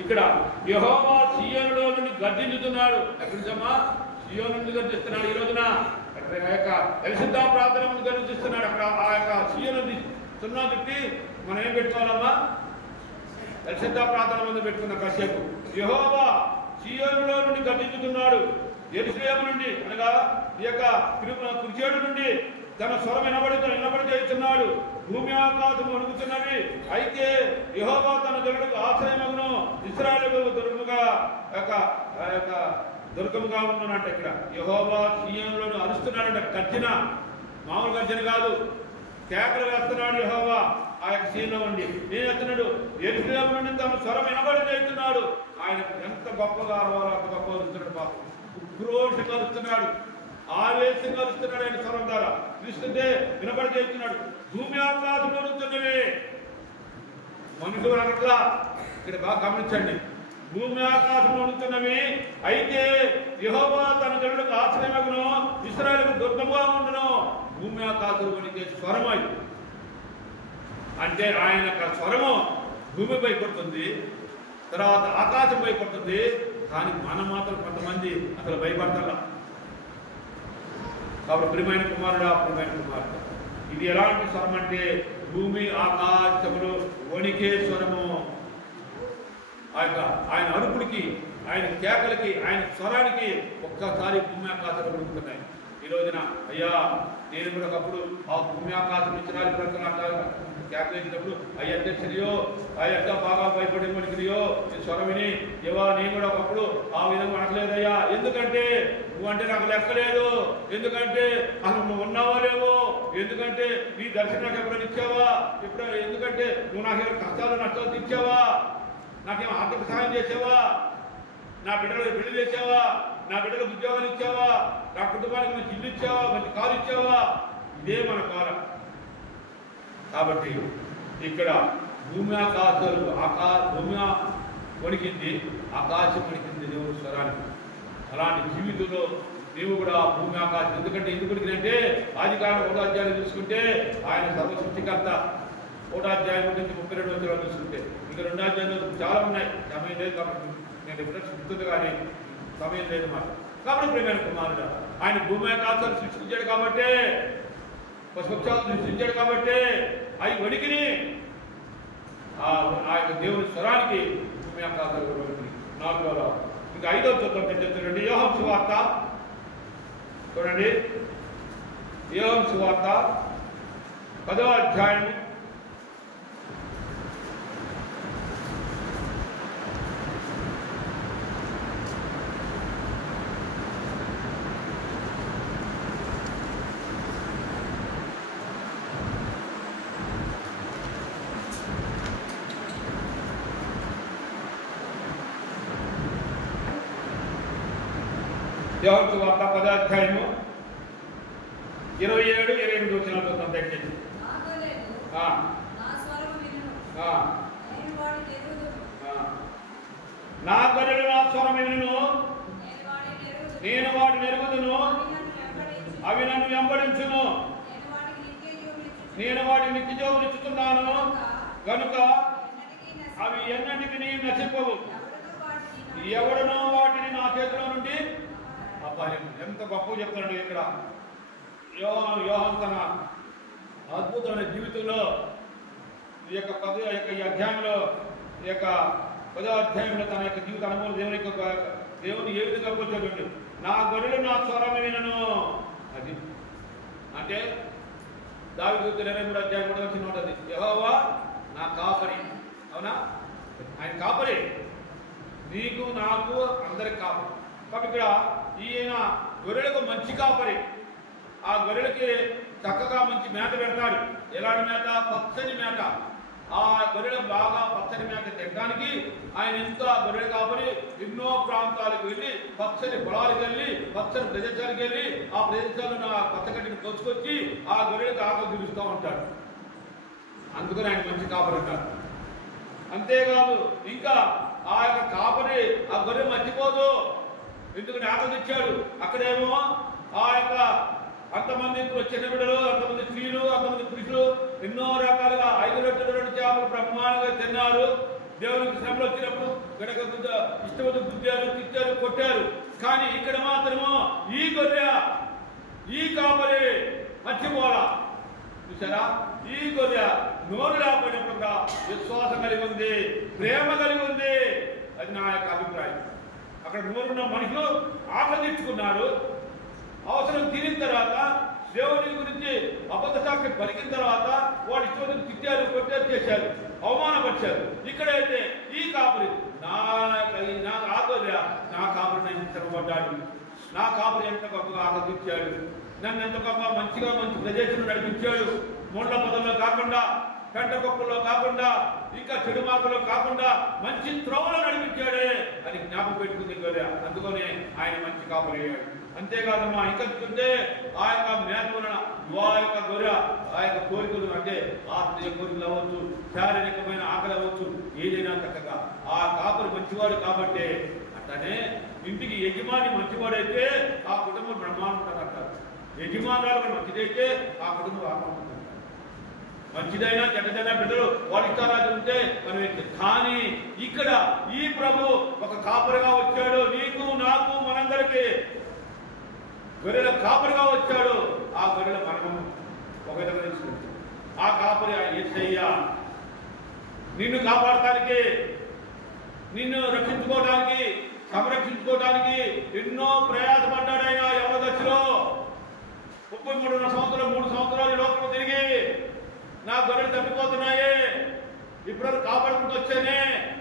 ఇక్కడ యెహోవా సీయోనులో నుండి గర్జించుతున్నాడు. ఎక్కడికమ్మా? సీయోను నుండి గర్జిస్తున్నాడు. ఈ రోజున పరిశుద్ధ ప్రార్థన ముందు గర్జిస్తున్నాడు. అక్కడ ఆ యొక్క సీయోను సున్నా తిట్టి మనం ఏం పెట్టుకోవాలమ్మా? పరిశుద్ధ ప్రార్థన ముందు పెట్టుకున్న కాసేపు. యెహోవా సీయోనులో నుండి గర్జించుతున్నాడు. యెరూషలేము నుండి అనగా ఈ యొక్క కుర్చేడు నుండి తన స్వరం వినబడి చేస్తున్నాడు. భూమి ఆకాశము వణుకుతున్నవి. అయితే యెహోవా తన జనులకు ఆశ్రయమగును, ఇశ్రాయేలుకు దుర్గముగా ఉన్నానంట. ఇక్కడ యెహోవా సీయోనులో అరుస్తున్నాడంట. గర్జన, మామూలు గర్జన కాదు, కేకలు వేస్తున్నాడు యెహోవా ఆ యొక్క సీన్లో ఉండి. నేను ఎత్తున్నాడు యెరూషలేము నుండి తన స్వరం వినబడి చేస్తున్నాడు. ఆయన ఎంత గొప్పగా అరవాలో అంత గొప్ప అరుస్తున్నాడు. పాపం ఉక్రోషంగా అరుస్తున్నాడు, ఆవేశంగా అరుస్తున్నాడు. ఆయన స్వరం ద్వారా చూస్తుంటే వినబడి చేస్తున్నాడు. భూమి ఆకాశం వణుకుతున్నవి. మనుషులు అనట్లా, ఇక్కడ బాగా గమనించండి. భూమి ఆకాశం వణుకుతున్నవి. అయితే యెహోవా తన జనులకు ఆశ్రయమగును, ఇశ్రాయేలుకు దుర్గముగా ఉండును. భూమి ఆకాశం వణికే స్వరమై అంటే ఆయన యొక్క స్వరము భూమిపై పడుతుంది, తర్వాత ఆకాశం పై పడుతుంది. కానీ మనం మాత్రం కొంతమంది అసలు భయపడతారా? కాబట్టి ప్రియమైన కుమారుడా, ప్రియమైన కుమారుడు, ఇది ఎలాంటి స్వరం అంటే భూమి ఆకాశములు వణికే స్వరము. ఆయన అరుపుడికి, ఆయన కేకలకి, ఆయన స్వరానికి ఒక్కసారి భూమి ఆకాశాలు వణుకుతున్నాయి. ఈ రోజున అయ్యా నేను కూడా ఒకప్పుడు ఆ భూమి ఆకాశం ఇచ్చినారు కేకలేసినప్పుడు అయ్య అధ్యక్షుడియో ఆ ఎంత బాగా భయపడి వణికిరియో ఈ స్వరం విని ఏవా నేను కూడా ఒకప్పుడు ఆ విధంగా అనట్లేదయ్యా. ఎందుకంటే నువ్వంటే నాకు లెక్కలేదు. ఎందుకంటే అసలు నువ్వు ఉన్నావా లేవో. ఎందుకంటే నీ దర్శనం నాకు ఎప్పుడైనా ఇచ్చావా? ఎందుకంటే నువ్వు నాకేమైనా కష్టాలు నష్టాలు తెచ్చావా? నాకేమో ఆర్థిక సహాయం చేసావా? నా బిడ్డలకు పెళ్లి చేసావా? నా బిడ్డలకు ఉద్యోగాలు ఇచ్చావా? నా కుటుంబానికి మంచి ఇల్లు ఇచ్చావా? మంచి కారు ఇచ్చావా? ఇదే మన కాలం. కాబట్టి ఇక్కడ భూమి ఆకాశాలు భూమి వణికింది, ఆకాశం వణికింది దేవుడు స్వరానికి. అలాంటి జీవితంలో నీవు కూడా భూమి ఆకాశం ఎందుకు వణికిందంటే ఆదికాండం 1వ అధ్యాయం చూసుకుంటే ఆయన సర్వ సృష్టికర్త. 1వ అధ్యాయం నుంచి 32వ వచనం చూసుకుంటే ఇంకా 2వ అధ్యాయంలో చాలా ఉన్నాయి. సమయం లేదు కాబట్టి నేను రిఫరెన్స్ గుర్తుంది కానీ సమయం లేదు మాట. కాబట్టి ప్రియమైన కుమారుడు ఆయన భూమి ఆకాశాలు సృష్టించాడు కాబట్టి, పశుపక్షాలు సృష్టించాడు కాబట్టి అవి వణికిని ఆ యొక్క దేవుని స్వరానికి భూమి ఆకాశాలు వణికిని. 4వ ఇంకా 5వ చూద్దాం. చూడండి యోహాను సువార్త, చూడండి యోహాను సువార్త 10వ అధ్యాయం 10వ అధ్యాయము 27-28 వచనాలు చూద్దాం. దయచేసి నా గొర్రెలు నా స్వరం వినును, నేను వాటిని ఎరుగుదును, అవి నన్ను వెంబడించును, నేను వాటిని నిత్య జీవము ఇచ్చుతున్నాను కనుక అవి ఎన్నటికీ నశింపవు, ఎవడనో వాటిని నా చేతిలో నుండి అపాయం. ఎంత గొప్ప చెప్తున్నాడు ఇక్కడ యోహాను తన అద్భుతమైన జీవితంలో ఈ అధ్యాయంలో ఈ యొక్క 10వ అధ్యాయంలో తన యొక్క జీవిత అనుభవం దేవుని ఏ విధంగా కూర్చోండి. నా గొర్రెలు నా స్వరం వినను. అది అంటే దావీదు 23వ అధ్యాయం 3వ వచనం ఉంటుంది, యెహోవా నా కాపరి. అవునా, ఆయన కాపరి, నీకు నాకు అందరికి కాపరి. కాబట్టి ఇక్కడ ఈయన గొర్రెలకు మంచి కాపరి. ఆ గొర్రెలకి చక్కగా మంచి మేత పెడతాడు. ఎలాంటి మేత? పచ్చని మేత. ఆ గొర్రెలు బాగా పచ్చని మేత తినడానికి ఆయన ఎంత గొర్రెల కాపరి ఎన్నో ప్రాంతాలకు వెళ్ళి, పచ్చని పొలాలకు వెళ్ళి, పచ్చని ప్రదేశాలకు వెళ్ళి, ఆ ప్రదేశాలను ఆ పచ్చగడ్డిని కోసుకొచ్చి ఆ గొర్రెలకు ఆకలి చూపిస్తూ ఉంటాడు. అందుకని ఆయన మంచి కాపరి అంటారు. అంతేకాదు ఇంకా ఆ యొక్క కాపరి ఆ గొర్రె మర్చిపోదు. ఎందుకంటే ఆకలి తెచ్చాడు. అక్కడేమో ఆ యొక్క అంతమంది చిన్న బిడ్డలు, అంతమంది స్త్రీలు, అంతమంది పురుషులు ఎన్నో రకాలుగా 5 రొట్టెలు 2 చేపలు బ్రహ్మాండంగా తిన్నారు. దేవునికి శ్రమలు వచ్చినప్పుడు గనక ఇష్టపడి గుద్దారు, తిట్టారు, కొట్టారు. కానీ ఇక్కడ మాత్రమో ఈ గొర్రె, ఈ కాపరి మర్చిపోరా. చూసారా, ఈ గొర్రె నోరు లేకపోయినప్పుడు విశ్వాసం కలిగి ఉంది, ప్రేమ కలిగి ఉంది. అది నా యొక్క అభిప్రాయం. అక్కడ నోరున్న మనుషులు ఆకలి తీర్చుకున్నారు. అవసరం తీరిన తర్వాత దేవుని గురించి అబద్ధ సాక్షి పలికిన తర్వాత వాడు ఇష్టం తిట్టారు, కొట్టారు, చేశారు, అవమానపరిచారు. ఇక్కడైతే ఈ కాపరి నా ఆగోర్య, నా కాపరి నేను తిరగబడ్డాడు, నా కాపరి ఎంత గొప్పగా ఆకలి తీర్చాడు, నన్ను ఎంత గొప్ప మంచిగా మంచి ప్రదేశంలో నడిపించాడు, ముళ్ళ పొదల్లో కాకుండా, పెంట గొప్పలో కాకుండా, ఇంకా చెడు మార్గంలో కాకుండా మంచి త్రోవలో నడిపించాడే అని జ్ఞాపకం పెట్టుకుంది గొర్రె. అందుకనే ఆయన మంచి కాపరి అయ్యాడు. అంతేకాదమ్మా, ఇంకా చూస్తే ఆ యొక్క మేత వలన ఆ యొక్క గొర్రె ఆ యొక్క కోరికలు, అంటే ఆత్మీయ కోరికలు అవ్వచ్చు, శారీరకమైన ఆకలి అవ్వచ్చు, ఏదైనా చక్కగా ఆ కాపరి మంచివాడు కాబట్టి. అట్లనే ఇంటికి యజమాని మంచివాడైతే ఆ కుటుంబం బ్రహ్మాండం అంటారు. యజమానురాలు మంచిదైతే ఆ కుటుంబం ఆత్మ మంచిదైనా చెడ్డదైనా బిడ్డలు వాడి ఇష్టారాజు ఉంటే మనం కానీ ఇక్కడ ఈ ప్రభు ఒక కాపరిగా వచ్చాడు. నీకు నాకు మనందరికీ గొర్రెల కాపరిగా వచ్చాడు. ఆ గొర్రెల మనం ఒక విధంగా తెలుసుకుంటాం. ఆ కాపరి యేసయ్య నిన్ను కాపాడటానికి, నిన్ను రక్షించుకోవడానికి, సంరక్షించుకోవడానికి ఎన్నో ప్రయాసపడ్డాడు. ఆయన ఎవరి దశలో 33 సంవత్సరాలు 3 సంవత్సరాలు ఈ లోకంలో తిరిగి నా గొర్రెలు తప్పిపోతున్నాయి, ఇప్పుడు కాపాడుకుంటూ వచ్చానే,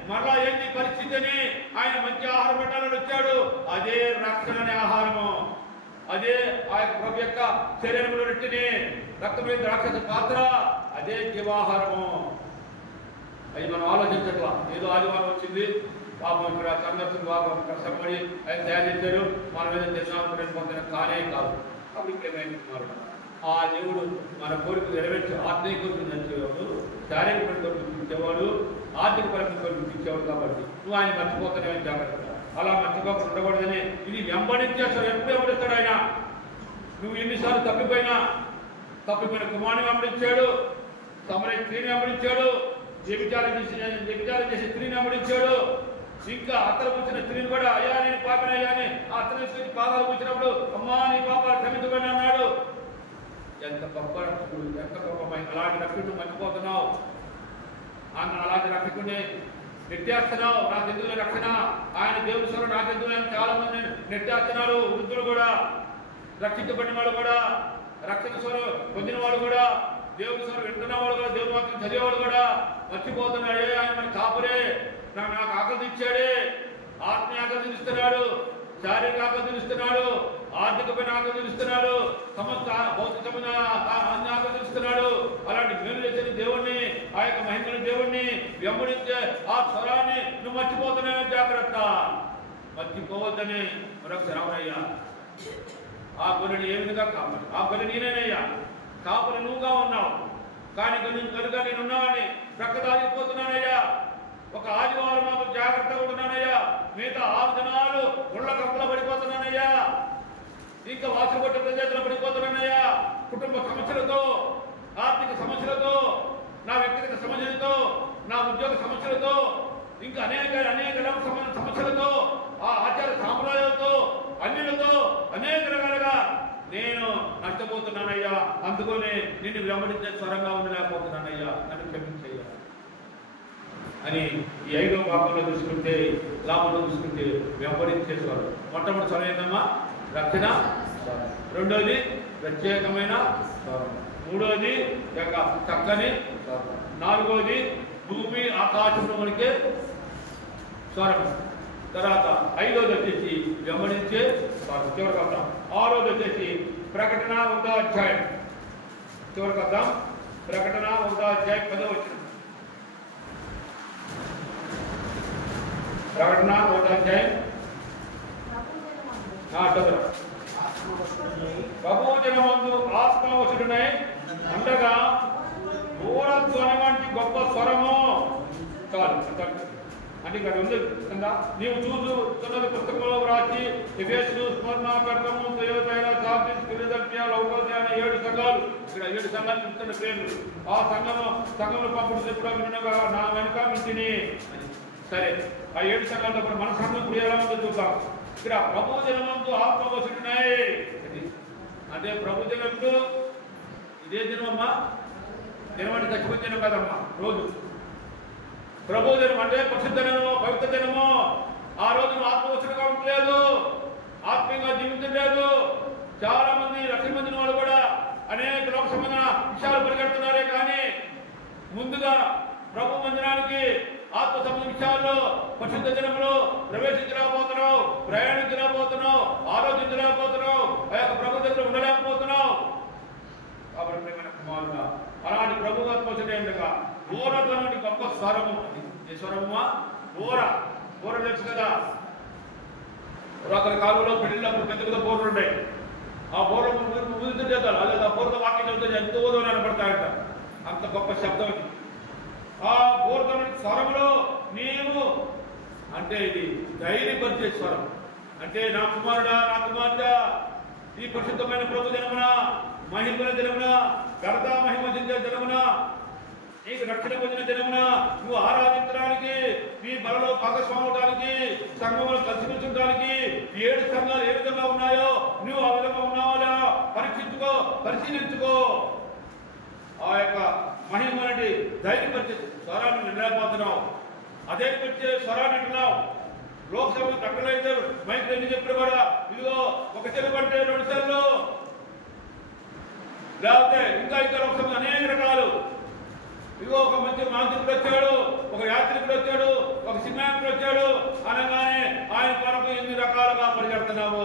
మరలా ఏంటి పరిస్థితి అని ఆయన మంచి ఆహారం పెట్టాలని వచ్చాడు. అదే రక్షణ అనే ఆహారము, అదే ఆ యొక్క ప్రభు యొక్క శరీరంలో నెట్టిని రక్తమైన రాక్షస పాత్ర, అదే జీవాహారము. అది మనం ఆలోచించట్లా. ఏదో ఆదివారం వచ్చింది, పాపం ఇక్కడ సందర్శన పాపం కష్టపడి ఆయన తయారు చేశారు, మనం ఏదో తిన్నాము పొందిన కానే కాదు. అప్పుడు ఇంకేమైనా ఆ దేవుడు మన కోరికలు నెరవేర్చే ఆత్మీయ కోరికలు నెరవేర్చేవాడు, శారీరక కోరికలు ఇచ్చేవాడు, ఆర్థిక పరంగా కోరికలు ఇచ్చేవాడు. కాబట్టి నువ్వు ఆయన మర్చిపోతానే జాగ్రత్త. అలా మర్చిపోకుండా ఉండకూడదని ఇది వెంబడించేస్తాడు. ఎప్పుడు వెంబడిస్తాడు ఆయన. నువ్వు ఎన్నిసార్లు తప్పిపోయిన కుమారుని వెంబడించాడు, సమరయ స్త్రీని వెంబడించాడు, వ్యభిచారం చేసి స్త్రీని వెంబడించాడు, ఇంకా అత్తలు కూర్చున్న స్త్రీని కూడా అయ్యా నేను పాపినయ్యా అని ఆ అత్తలు తీసుకొచ్చి పాదాలు కూర్చున్నప్పుడు అమ్మా నీ పాపాలు క్షమించమని అన్నాడు. ఎంత గొప్ప రక్షకుడు, ఎంత గొప్ప అలాంటి రక్షకుడు మర్చిపోతున్నావు. అలాంటి రక్షకుడిని నెట్టేస్తున్నావు. నాకెందుకు రక్షణ, ఆయన దేవుని స్వరం నాకెందుకు అని చాలా మంది నెట్టేస్తున్నారు. వృద్ధులు కూడా, రక్షించబడిన వాళ్ళు కూడా, రక్షణ స్వరం పొందిన వాళ్ళు కూడా, దేవుని స్వరం వింటున్న వాళ్ళు కూడా, దేవుని వాక్యం చదివేవాడు కూడా మర్చిపోతున్నాడే. ఆయన మన కాపురే, నాకు ఆకలి ఇచ్చాడే, ఆత్మీయ ఆకలి తీరుస్తున్నాడు, శారీరక ఆకలి తీరుస్తున్నాడు, ఆర్థికమైన ఆకలి తీరుస్తున్నాడు, సమస్త భౌతికమైన ఆకలి తీరుస్తున్నాడు. అలాంటి మేలు చేసిన దేవుణ్ణి, ఆ యొక్క మహిమల దేవుణ్ణి వెంబడించే ఆ స్వరాన్ని నువ్వు మర్చిపోతున్నావు. జాగ్రత్త, మర్చిపోవద్దని మరొక రామయ్యా. ఆ గొర్రెని ఏ విధంగా కాపాడు? ఆ గొర్రె నేనేనయ్యా, కాపులు నువ్వుగా ఉన్నావు, కానీ కనుక నేనున్నావని ప్రక్కదాగిపోతున్నానయ్యా. ఒక ఆదివారం మాత్రం జాగ్రత్తగా ఉంటున్నానయ్యా, మిగతా 6 దినాలు గుళ్ళ కప్పుల పడిపోతున్నానయ్యా, ఇంకా వాసుపట్టు ప్రదేశంలో పడిపోతున్నానయ్యా. కుటుంబ సమస్యలతో, ఆర్థిక సమస్యలతో, నా వ్యక్తిగత సమస్యలతో, నా ఉద్యోగ సమస్యలతో, ఇంకా అనేక సమస్యలతో, ఆ ఆచార సాంప్రదాయాలతో, అన్యులతో అనేక రకాలుగా నేను నష్టపోతున్నానయ్యా. అందుకనే నిన్ను వెంబడించే స్వరంగా ఉండలేకపోతున్నానయ్యా, నన్ను క్షమించయ్యా అని ఈ 5వ భాగంలో చూసుకుంటే, లాభంలో చూసుకుంటే వెంబడించే స్వరం. మొట్టమొదటి స్వరం ఏంటమ్మా? రక్షణ. రెండోది ప్రత్యేకమైన స్వరం. మూడోది చక్కని స్వరం. నాలుగోది భూమి ఆకాశంలో మనకే స్వరం. తర్వాత 5వది వచ్చేసి వెంబడించే స్వరం. చివరికి వద్దాం. 6వది వచ్చేసి ప్రకటన 1వ అధ్యాయం. చివరికి వద్దాం. ప్రకటన 1వ అధ్యాయం 10వ వచనం. ప్రకటన 1వ అధ్యాయం ప్రభుజనమందు ఆత్మవశుడునై ఉండగా దూరధ్వని వంటి గొప్ప స్వరము. చాలు అంటే ఇక్కడ ఉంది కదా, నీవు చూస్తున్నది పుస్తకంలో వ్రాసి ఎఫెసు, స్మరణ, పెర్గము, థియోతైర, సార్డిస్, ఫిలదెల్ఫియా, లవోదికయ అనే 7 సంఘాలు. ఇక్కడ 7 సంఘాలు చెప్తున్న పేర్లు. ఆ సంఘంలో పంపుడు చెప్పుడు వినగా నా వెనుక మించిని. సరే, ఆ 7 సంఘాలతో మన సంఘం ఇప్పుడు ఎలా ఉందో చూద్దాం. ఇక్కడ ప్రభు జనమందు ఆత్మవశుడునై అంటే ప్రభు జనముడు ఇదే దినమమ్మా, దినం అంటే చచ్చిపోయిన దినం కదమ్మా. రోజు ప్రభు దినం అంటే పరిశుద్ధ దినము, పవిత్ర దినము. ఆ రోజు ఆత్మవశుడుగా ఉండలేదు, ఆత్మీయంగా జీవించలేదు. చాలా మంది లక్షల మంది వాళ్ళు కూడా అనేక లోక సంబంధ విషయాలు పరిగెడుతున్నారే, కానీ ముందుగా ప్రభు మందిరానికి ఆత్మ సంబంధ విషయాల్లో పరిశుద్ధ దినములో ప్రవేశించలేకపోతున్నావు, ప్రయాణించలేకపోతున్నావు, ఆలోచించలేకపోతున్నావు, ఆ యొక్క ప్రభు దగ్గర ఉండలేకపోతున్నావు. కాబట్టి ప్రియమైన కుమారుడా, అలాంటి ప్రభు ఆత్మవశుడు ఏంటగా ఘోరతోటి గొప్ప స్వరము. ఏ స్వరమా? ఘోర తెలుసు కదా, ఒకరి కాలంలో పెళ్ళినప్పుడు పెద్ద పెద్ద బోర్లు ఉంటాయి. ఆ బోర్లు ముద్దు చేద్దాం, అదే ఆ బోర్ల వాక్యం చెబుతే ఎంతో కనబడతాయంట. అంత గొప్ప శబ్దం ఇది. ఆ బోర్ల స్వరంలో నీవు అంటే ఇది ధైర్యపరిచే స్వరం. అంటే నా కుమారుడా, నా కుమార్తె, ఈ పరిశుద్ధమైన ప్రభు దినమున, మహిమల దినమున, ఘనత మహిమ చెందే దినమున, నీకు రక్షణ పొందిన దినమున నువ్వు ఆరాధించడానికి, నీ బలలో భాగస్వామి అవడానికి, సంఘంలో కలిసిమెలిసి 7 సంఘాలు ఏ విధంగా ఉన్నాయో నువ్వు ఆ విధంగా ఉన్నావా పరిశీలించుకో. ఆ యొక్క మహిమని ధైర్యపరిచే స్వరాన్ని నిలబోతున్నావు. అదే వచ్చే స్వరాన్ని అంటున్నావు. లోక్సభ ప్రకటనైతే మైక్ ఎందుకు చెప్పిన కూడా ఇదిగో ఒక చెరువు అంటే 2 సార్లు, లేకపోతే ఇంకా లోక్సభ అనేక రకాలు. ఇదిగో ఒక మంచి మాంత్రికుడు వచ్చాడు, ఒక యాత్రికుడు వచ్చాడు, ఒక సినిమాకుడు వచ్చాడు అనగానే ఆయన కొరకు ఎన్ని రకాలుగా పరిగెడుతున్నావు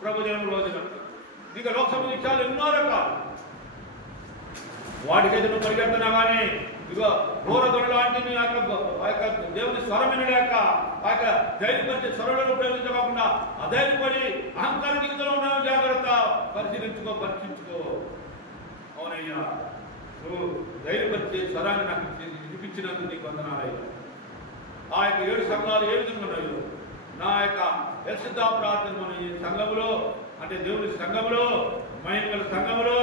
ప్రభు జనం రోజున. ఇక లోక్సభ విషయాలు ఎన్నో రకాలు, వాటికైతే నువ్వు పరిగెడుతున్నా కానీ ఇదిగో ఘోరగొడ లాంటి నీ యొక్క దేవుని స్వరం వినలేక ఆ యొక్క ధైర్యపరిచే స్వరంలో ఉపయోగించకుండా అధైర్యపడి అహంకార దిగుదల ఉన్నావు. జాగ్రత్త, పరీక్షించుకో. అవునయ్యా, నువ్వు ధైర్యపరిచే స్వరాన్ని నాకు వినిపించినందుకు నీకు వందనాలయ్యా. ఆ యొక్క 7 సంఘాలు ఏ విధంగా ఉన్నాయో నా యొక్క పరిశుద్ధ ప్రార్థన ఈ సంఘములో, అంటే దేవుని సంఘములో, మహిమల సంఘములో,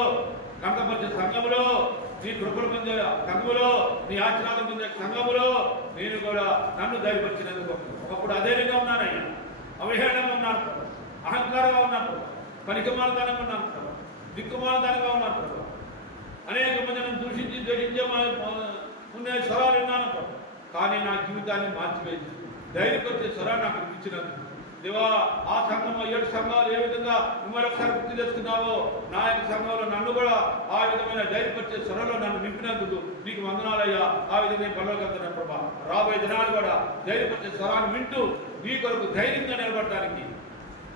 కంకపరిచే సంఘములో నీ కృపలు పొందే సంఘములో, నీ ఆశీర్వాదం పొందే సంఘములో నేను కూడా నన్ను ధైర్యపరిచినందుకు ఒకప్పుడు అధైర్యంగా ఉన్నానయ్యా, అవహేళనగా ఉన్నాను, అహంకారంగా ఉన్నాను, పనికిమాలతనంగా ఉన్నాను, దిక్కుమాలతనంగా ఉన్నాను ప్రభు. అనేక మంది నన్ను దూషించి ద్వేషించే ఉండే స్వరాలు విన్నాను ప్రభు. కానీ నా జీవితాన్ని మార్చివేసి ధైర్యపరిచే స్వరాన్ని నాకు ఇచ్చినందుకు దేవా, ఆ సంఘంలో 7 సంఘాలు ఏ విధంగా మరొకసారి గుర్తు చేసుకున్నావో నా యొక్క సంఘంలో నన్ను కూడా ఆ విధమైన ధైర్యపరిచే స్వరంలో నన్ను నింపినందుకు నీకు వందనాలయ్యా. ఆ విధంగా పనులుకెళ్తున్నాను ప్రభా. రాబోయే దినాలు కూడా ధైర్యపరిచే స్వరాన్ని వింటూ నీ కొరకు ధైర్యంగా నిలబడటానికి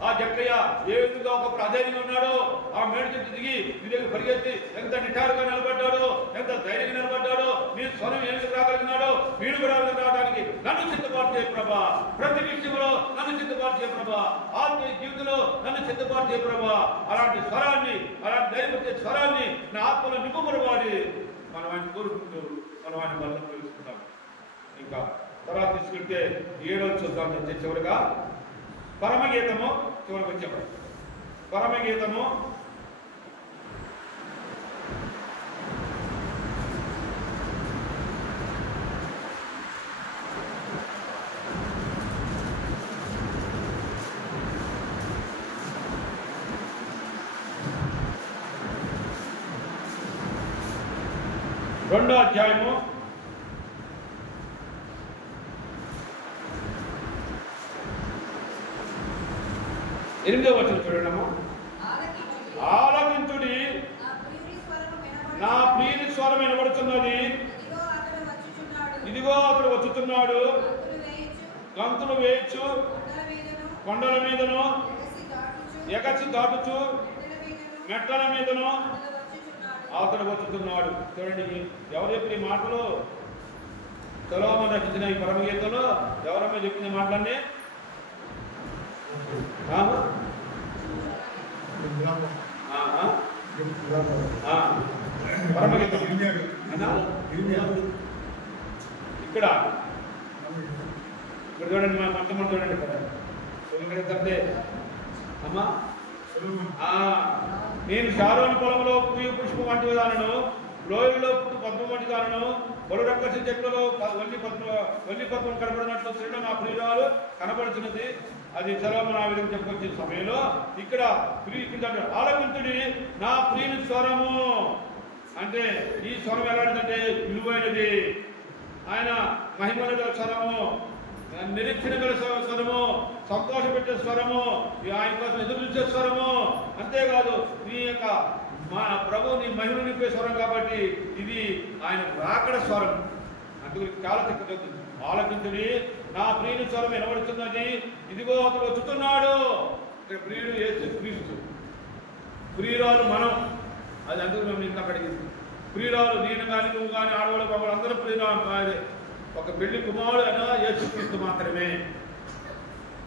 ఆ జక్కయ్య ఏ విధంగా ఒకప్పుడు అధైర్యంగా ఉన్నాడో ఆ మేడ చెట్టు దిగి నీ దగ్గర పరిగెత్తి ఎంత నిఠారుగా నిలబడ్డాడో, ఎంత ధైర్యంగా నిలబడ్డాడో, నీ స్వరం ఏ విధంగా రాగలిగినాడో వీడు కూడా రావడానికి నన్ను సిద్ధపాటు చేయ ప్రభా. ప్రతి విషయంలో నన్ను సిద్ధపాటు చేయ ప్రభా. ఆత్మీయ జీవితంలో నన్ను సిద్ధపాటు చేయ ప్రభా. అలాంటి స్వరాన్ని, అలాంటి ధైర్యపరిచే స్వరాన్ని నా ఆత్మలో నింపబడవాలి. మనం ఆయన కోరుకుంటూ మనం ఆయన వల్ల తెలుసుకుంటాం. ఇంకా తర్వాత తీసుకుంటే 7వ చూద్దాం. చివరిగా పరమగీతము చివరికి వచ్చేవాడు. పరమగీతము 2వ అధ్యాయము 8వ వచనం చూడండి. ఆలకించుడి, నా ప్రియుని స్వరం వినబడుతున్నది, ఇదిగో అతడు వచ్చుతున్నాడు, గంతులు వేయచ్చు, కొండల మీదను ఎగసి దాటుచు మెట్టల మీదను అతడు వచ్చుతున్నాడు. చూడండి, ఎవరు చెప్పిన ఈ మాటలు? సొలొమోను రచించిన ఈ పరమగీతంలో ఎవరమ్మా చెప్పిన మాటలన్నీ? పరమగీతం ఇక్కడ చూడండి, మా మొట్టమొదటి చూడండి ఇక్కడ అమ్మా. నేను షారోను పొలంలో పూయ పుష్పం వంటి విధానను, లోయలో పద్మం వంటి దానను, బలురక్కసి చెట్లలో వల్లి పద్మం కనబడినట్లు శ్రీలో నా ప్రియురాలు కనబడుతున్నది. అది సొలొమోను ఆ విధంగా చెప్పుకొచ్చే సమయంలో ఇక్కడ ఆలకించుడి, నా ప్రియుని స్వరము అంటే ఈ స్వరం ఎలాంటిదంటే విలువైనది. ఆయన మహిమల గల స్వరము, నిరీక్షణ గల స్వరము, సంతోషపెట్టే స్వరము, ఆయన కోసం ఎదురు చూసే స్వరము. అంతేకాదు నీ యొక్క మా ప్రభు నీ మహిమను నింపే స్వరం కాబట్టి ఇది ఆయన రాకడ స్వరం. అందుకు చాలా తిక్కుతుంది. ఆలకించుడి, నా ప్రియుని స్వరం వినబడుతున్నది, ఇదిగో అతడు వచ్చుతున్నాడు. ఇక్కడ ప్రియుడు యేసు క్రీస్తు, ప్రియురాలు మనం. అది అందుకు మేము ఇంకా అడిగింది. ప్రియురాలు నేను కానీ నువ్వు కానీ ఆడవాళ్ళు బాబు అందరూ ప్రియురాలు కాదే. ఒక పెళ్లి కుమారుడు అయినా యేసు క్రీస్తు మాత్రమే.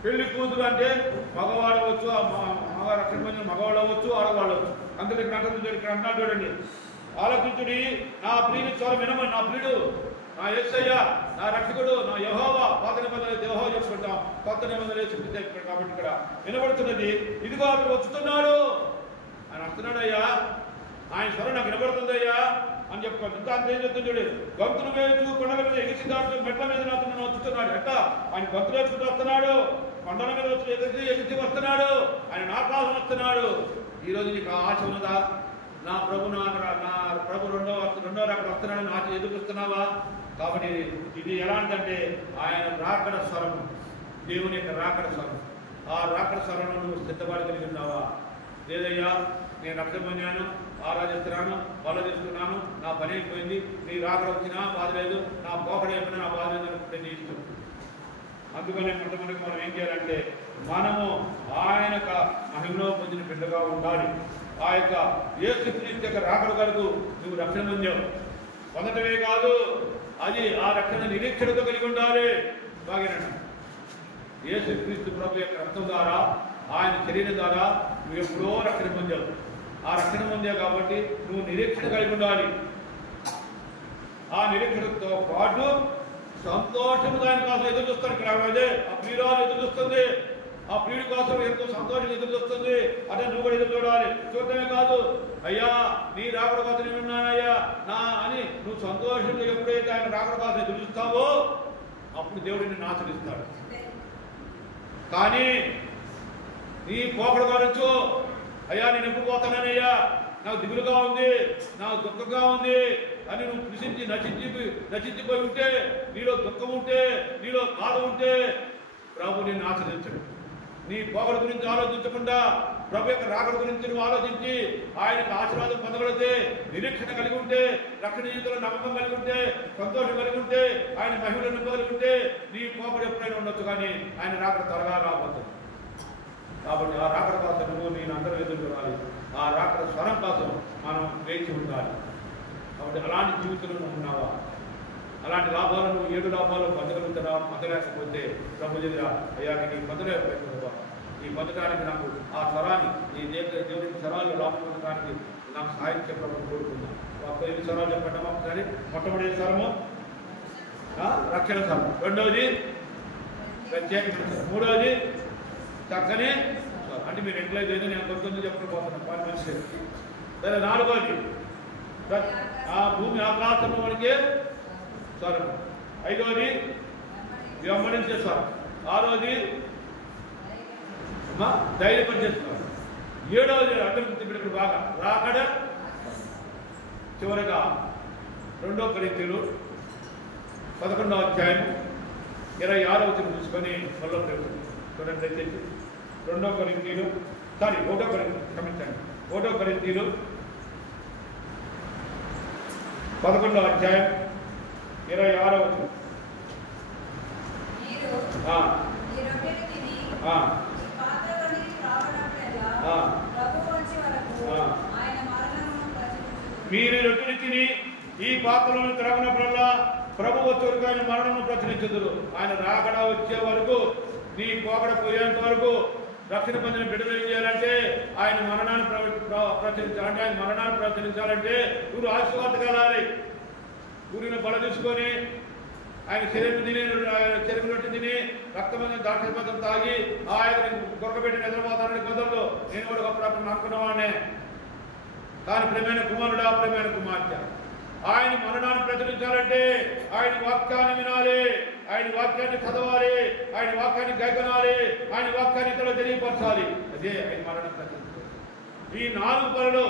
పెళ్లి కూతురు అంటే మగవాడు అవ్వచ్చు, మగ రక్షణ మంది మగవాళ్ళు అవ్వచ్చు, ఆడవాళ్ళు అవ్వచ్చు. అందుకే ఇక్కడ అన్నాడు చూడండి, ఆలకించుడి, నా ప్రియుని స్వరం వినమని. నా ప్రియుడు, నా యేసయ్య, నా రక్షకుడు, నా యెహోవా. పాత నిబంధనలు యెహోవా చెప్పుకుంటాం, కొత్త నిబంధనలు చెప్పుకుంటాం. కాబట్టి ఇక్కడ వినబడుతున్నది, ఇదిగో అతడు వచ్చుతున్నాడు. ఆయన వస్తున్నాడయ్యా, ఆయన స్వరం నాకు వినబడుతుందయ్యా అని చెప్పుకోండి. ఇంకా అంత ఏం చెప్తుంది చూడండి, గంతులు వేయచ్చు, కొండల మీద ఎగిసి దాటు మెట్ల మీద అతను వచ్చుతున్నాడు. ఎట్లా ఆయన గంతులు వేసుకుంటూ వస్తున్నాడు, కొండల మీద వచ్చి ఎగిసి వస్తున్నాడు, ఆయన నా కోసం వస్తున్నాడు. ఈరోజు నీకు ఆశ ఉన్నదా? నా ప్రభు రెండో అక్కడ వస్తున్నాడని ఆశ ఎదుగుతున్నావా? కాబట్టి ఇది ఎలాంటిదంటే ఆయన రాకడ స్వరం, దేవుని యొక్క రాకడ స్వరం. ఆ రాకడ స్వరంలో నువ్వు సిద్ధపడి కలిగి ఉన్నావా? లేదయ్యా, నేను రక్తం పొందాను, ఆరాధిస్తున్నాను, వల్ల తీసుకున్నాను, నా పని అయిపోయింది, నీ రాకడ వచ్చినా బాధ లేదు, నా పోకడ ఏమైనా నా బాధ లేదు అనుకుంటే నీ ఇష్టం. అందుకనే కొంతమందికి మనం ఏం చేయాలంటే మనము ఆయన మహిమలో పొందిన బిడ్డగా ఉండాలి. ఆ యొక్క యేసుక్రీస్తు యొక్క రాకడ వరకు నువ్వు రక్షణ పొందావు. పొందటమే కాదు, అది ఆ రక్షణ నిరీక్షణతో కలిగి ఉండాలి. బాగేనండి, యేసుక్రీస్తు ప్రభు యొక్క రక్తం ద్వారా, ఆయన శరీరం ద్వారా నువ్వు ఎప్పుడో రక్షణ పొందావు. ఆ రక్షణ పొందావు కాబట్టి నువ్వు నిరీక్షణ కలిగి ఉండాలి. ఆ నిరీక్షణతో పాటు సంతోషము దాని కోసం ఎదురు చూస్తాడు. ఇక్కడ అదే ఆ ప్రియురాలు ఎదురు చూస్తుంది. ఆ ప్రియుడి కోసం ఎంతో సంతోషం ఎదురు వస్తుంది. అదే నువ్వు కూడా ఎదురు చూడాలి. చూడటమే కాదు, అయ్యా నీ రాకడ కోసం నేను ఉన్నానయ్యా నా అని నువ్వు సంతోషంగా ఎప్పుడైతే ఆయన రాకడ కోసం ఎదురు చూస్తావో అప్పుడు దేవుడు నిన్ను ఆచరిస్తాడు. కానీ నీ పోకడ కావచ్చు, అయ్యా నేను ఎప్పుడు పోతానయ్యా, నాకు దిగులుగా ఉంది, నాకు దుఃఖంగా ఉంది అని నువ్వు కృషించి నశించిపోయి ఉంటే, నీలో దుఃఖం ఉంటే, నీలో బాధ ఉంటే ప్రభు నిన్ను ఆచరించడు. నీ పోకడ గురించి ఆలోచించకుండా ప్రభు యొక్క రాకడ గురించి నువ్వు ఆలోచించి ఆయనకు ఆశీర్వాదం పొందగలిగితే, నిరీక్షణ కలిగి ఉంటే, రక్షణ జీవితంలో నమ్మకం కలిగి ఉంటే, సంతోషం కలిగి ఉంటే, ఆయన మహిళలు నింపగలిగి ఉంటే నీ పోకడ ఎప్పుడైనా ఉండొచ్చు. కానీ ఆయన రాకడ త్వరగా రాబోతుంది. కాబట్టి ఆ రాకడ కోసం నువ్వు నేను అందరూ ఎదురు చూడాలి. ఆ రాకడ స్వరం కోసం మనం వేచి ఉండాలి. కాబట్టి అలాంటి జీవితంలో ఉన్నావా? అలాంటి లాభాలను 7 లాభాలు పొందగలుగుతారా? పొందలేకపోతే ప్రభు దగ్గర అయ్యా నేను పొందలేకపోతున్నా, ఈ పొందడానికి నాకు ఆ స్వరాన్ని, ఈ దేవుని స్వరాలు లాభం పొందడానికి నాకు సాయం చెప్పడం కోరుకున్నాను. ఒక 8 స్వరాలు చెప్పండి ఒకసారి. మొట్టమొదటి స్వరము రక్షణ స్వరం, రెండవది ప్రత్యేకమైన స్వరం, మూడవది చక్కని స్వరం. అంటే మీరు ఎట్లయితే నేను కొంచెం చెప్పకపోతున్నాను 10 మనిషి. సరే, నాలుగవది ఆ భూమి ఆకాశంలో వరకే స్వరం, ఐదవది వెంబడించే స్వరం, ఆరవది ధైర్యపరిచే స్వరం, ఏడవది అర్థం ఇప్పుడు బాగా రాకడ. చివరగా 2 కొరింథీయులు 11వ అధ్యాయం 26వ వచనం చూసుకొని మళ్ళీ చూడండి దయచేసి. 1 కొరింథీయులు క్షమించండి 1 కొరింథీయులు 11వ అధ్యాయం 26వ వచనం. మీరు రొట్టెని తిని ఈ పాత్రలను త్రాగినప్పుడల్లా ప్రభు వచ్చే వరకు ఆయన మరణమును ప్రచురించుదురు. ఆయన రాకడ వచ్చే వరకు, నీ పోకడ పోయేంత వరకు రక్షణ పొందిన బిడ్డలు ఏం చేయాలంటే ఆయన మరణాన్ని ప్రచురించాలంటే, ఆయన మరణాన్ని ప్రచురించాలంటే ఊరు ఆశీర్వాదకాలి. ఊరిని బల తీసుకొని ఆయన చెరుకు రొట్టె తిని రక్తమైన దాక్షపత్రం తాగి ఆయన కొరకబెట్టి నిద్రపోతానని కుదరదు. నేను కూడా అప్పుడు అనుకున్నవాడినే. కానీ ప్రేమైన కుమారుడు, ప్రేమైన కుమార్తె, ఆయన మరణాన్ని ప్రచురించాలంటే ఆయన వాక్యాన్ని వినాలి, ఆయన వాక్యాన్ని చదవాలి, ఆయన వాక్యాన్ని గైకొనాలి, ఆయన వాక్యాన్ని ఇతరులు తెలియపరచాలి. అదే ఆయన మరణం ప్రచురించాలి. ఈ 4 పనులు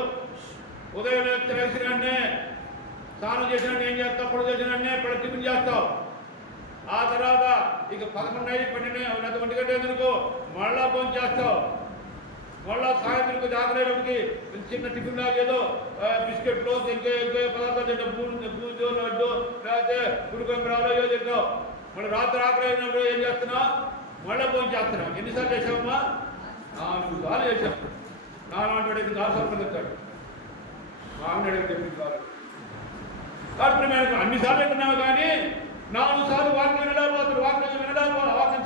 ఉదయం వేసినన్నే స్నానం చేసినట్టు ఏం చేస్తావు? పొడి చేసినన్నే టిఫిన్ చేస్తావు. ఆ తర్వాత ఇక 11 12 1 గంట ఎందుకు మళ్ళా ఫోన్ చేస్తావు. మళ్ళా సాయంత్రం దాకలేకి చిన్న టిఫిన్ లాగా ఏదో బిస్కెట్లు ఇంకే పదార్థాలు తింటావు, పూజ లడ్డు లేకపోతే గుడికొంగరాలు ఏదో తింటావు. మళ్ళీ రాత్రి ఆకలి అయినప్పుడు ఏం చేస్తున్నావు? మళ్ళీ ఫోన్ చేస్తున్నావు. ఎన్నిసార్లు చేసావమ్మా? 4 సార్లు చేసావు. 4 అంటే 4 సార్లు చెప్తాడు. మామూలు తెప్పించాలి. కాబట్టి అన్నిసార్లు వింటున్నావు కానీ 4 సార్లు వాక్యం వినలేకపోతున్నావు, వాక్యం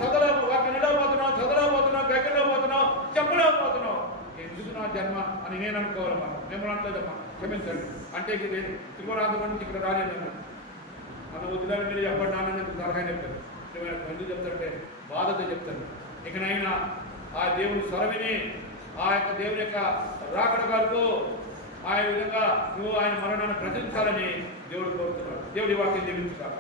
చదవలేకపోతున్నావు, గెక్కలేకపోతున్నావు, చెప్పలేకపోతున్నావు. ఎందుకు నా జన్మ అని నేను అనుకోవాలమ్మా. మిమ్మల్ని అంటలేదమ్మా, క్షమించండి. అంటే త్రిపురాంధ్ర నుంచి ఇక్కడ రాలేదమ్మా. మన ఉద్యోగాల మీద ఎప్పటి నాన్న సలహా చెప్తాను. ఎందుకు చెప్తారంటే బాధతో చెప్తాను. ఇకనైనా ఆ దేవుని స్వరమిని, ఆ యొక్క దేవుని యొక్క రాకడ గారితో ఆ విధంగా నువ్వు ఆయన మరణాన్ని ప్రచురించాలని దేవుడు కోరుతున్నాడు. దేవుడి వాక్యం జీవించుతాడు.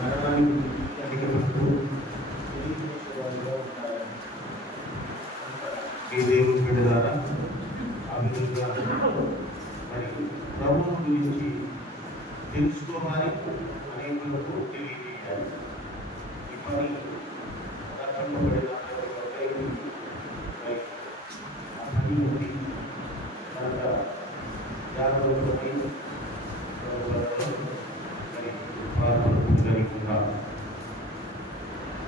మరణానికి ఈ దేవుని బిడ్డలారా అభివృద్ధిగా మరి ప్రభువు గురించి తెలుసుకోవాలి, అనేకులకు తెలియజేయాలి. ఈ పని రక్షింపబడిన పని ఉంది కనుక జాగ్రత్తపై మరి పాల్గొనగలిగిన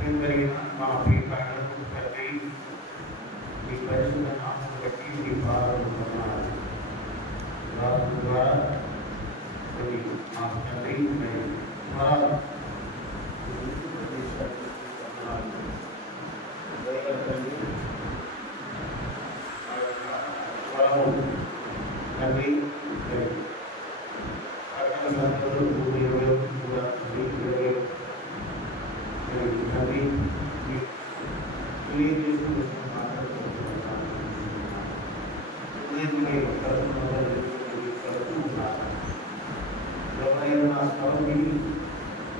ఏం జరిగిన మా ప్రియకాయలకు ప్రతి ఈ పరిశుద్ధ నామం బట్టి మీ పాల్గొన్నారు ద్వారా కొన్ని మా తండ్రి స్వరాలు తండ్రి తండ్రి ఎవరైనా నా స్థలం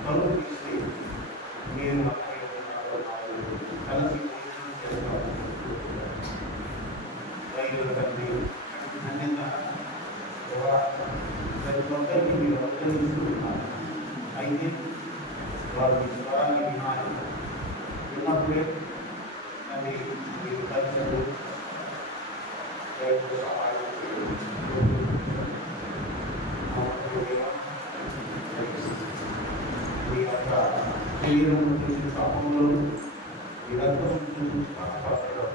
తలుపు తీస్తే నేను కలిసి చేస్తాను. రైతుల తండ్రి అన్యంగా ప్రతి ఒక్కరికి మీరు అనుగ్రహిస్తున్నారు. అయితే వారి స్వరాన్ని వినాలి. విన్నప్పుడే అది మీరు కలిసి సహాయం మీ యొక్క శరీరం చూసి పాపంలో మీ రక్తం చూసి పాపపడడం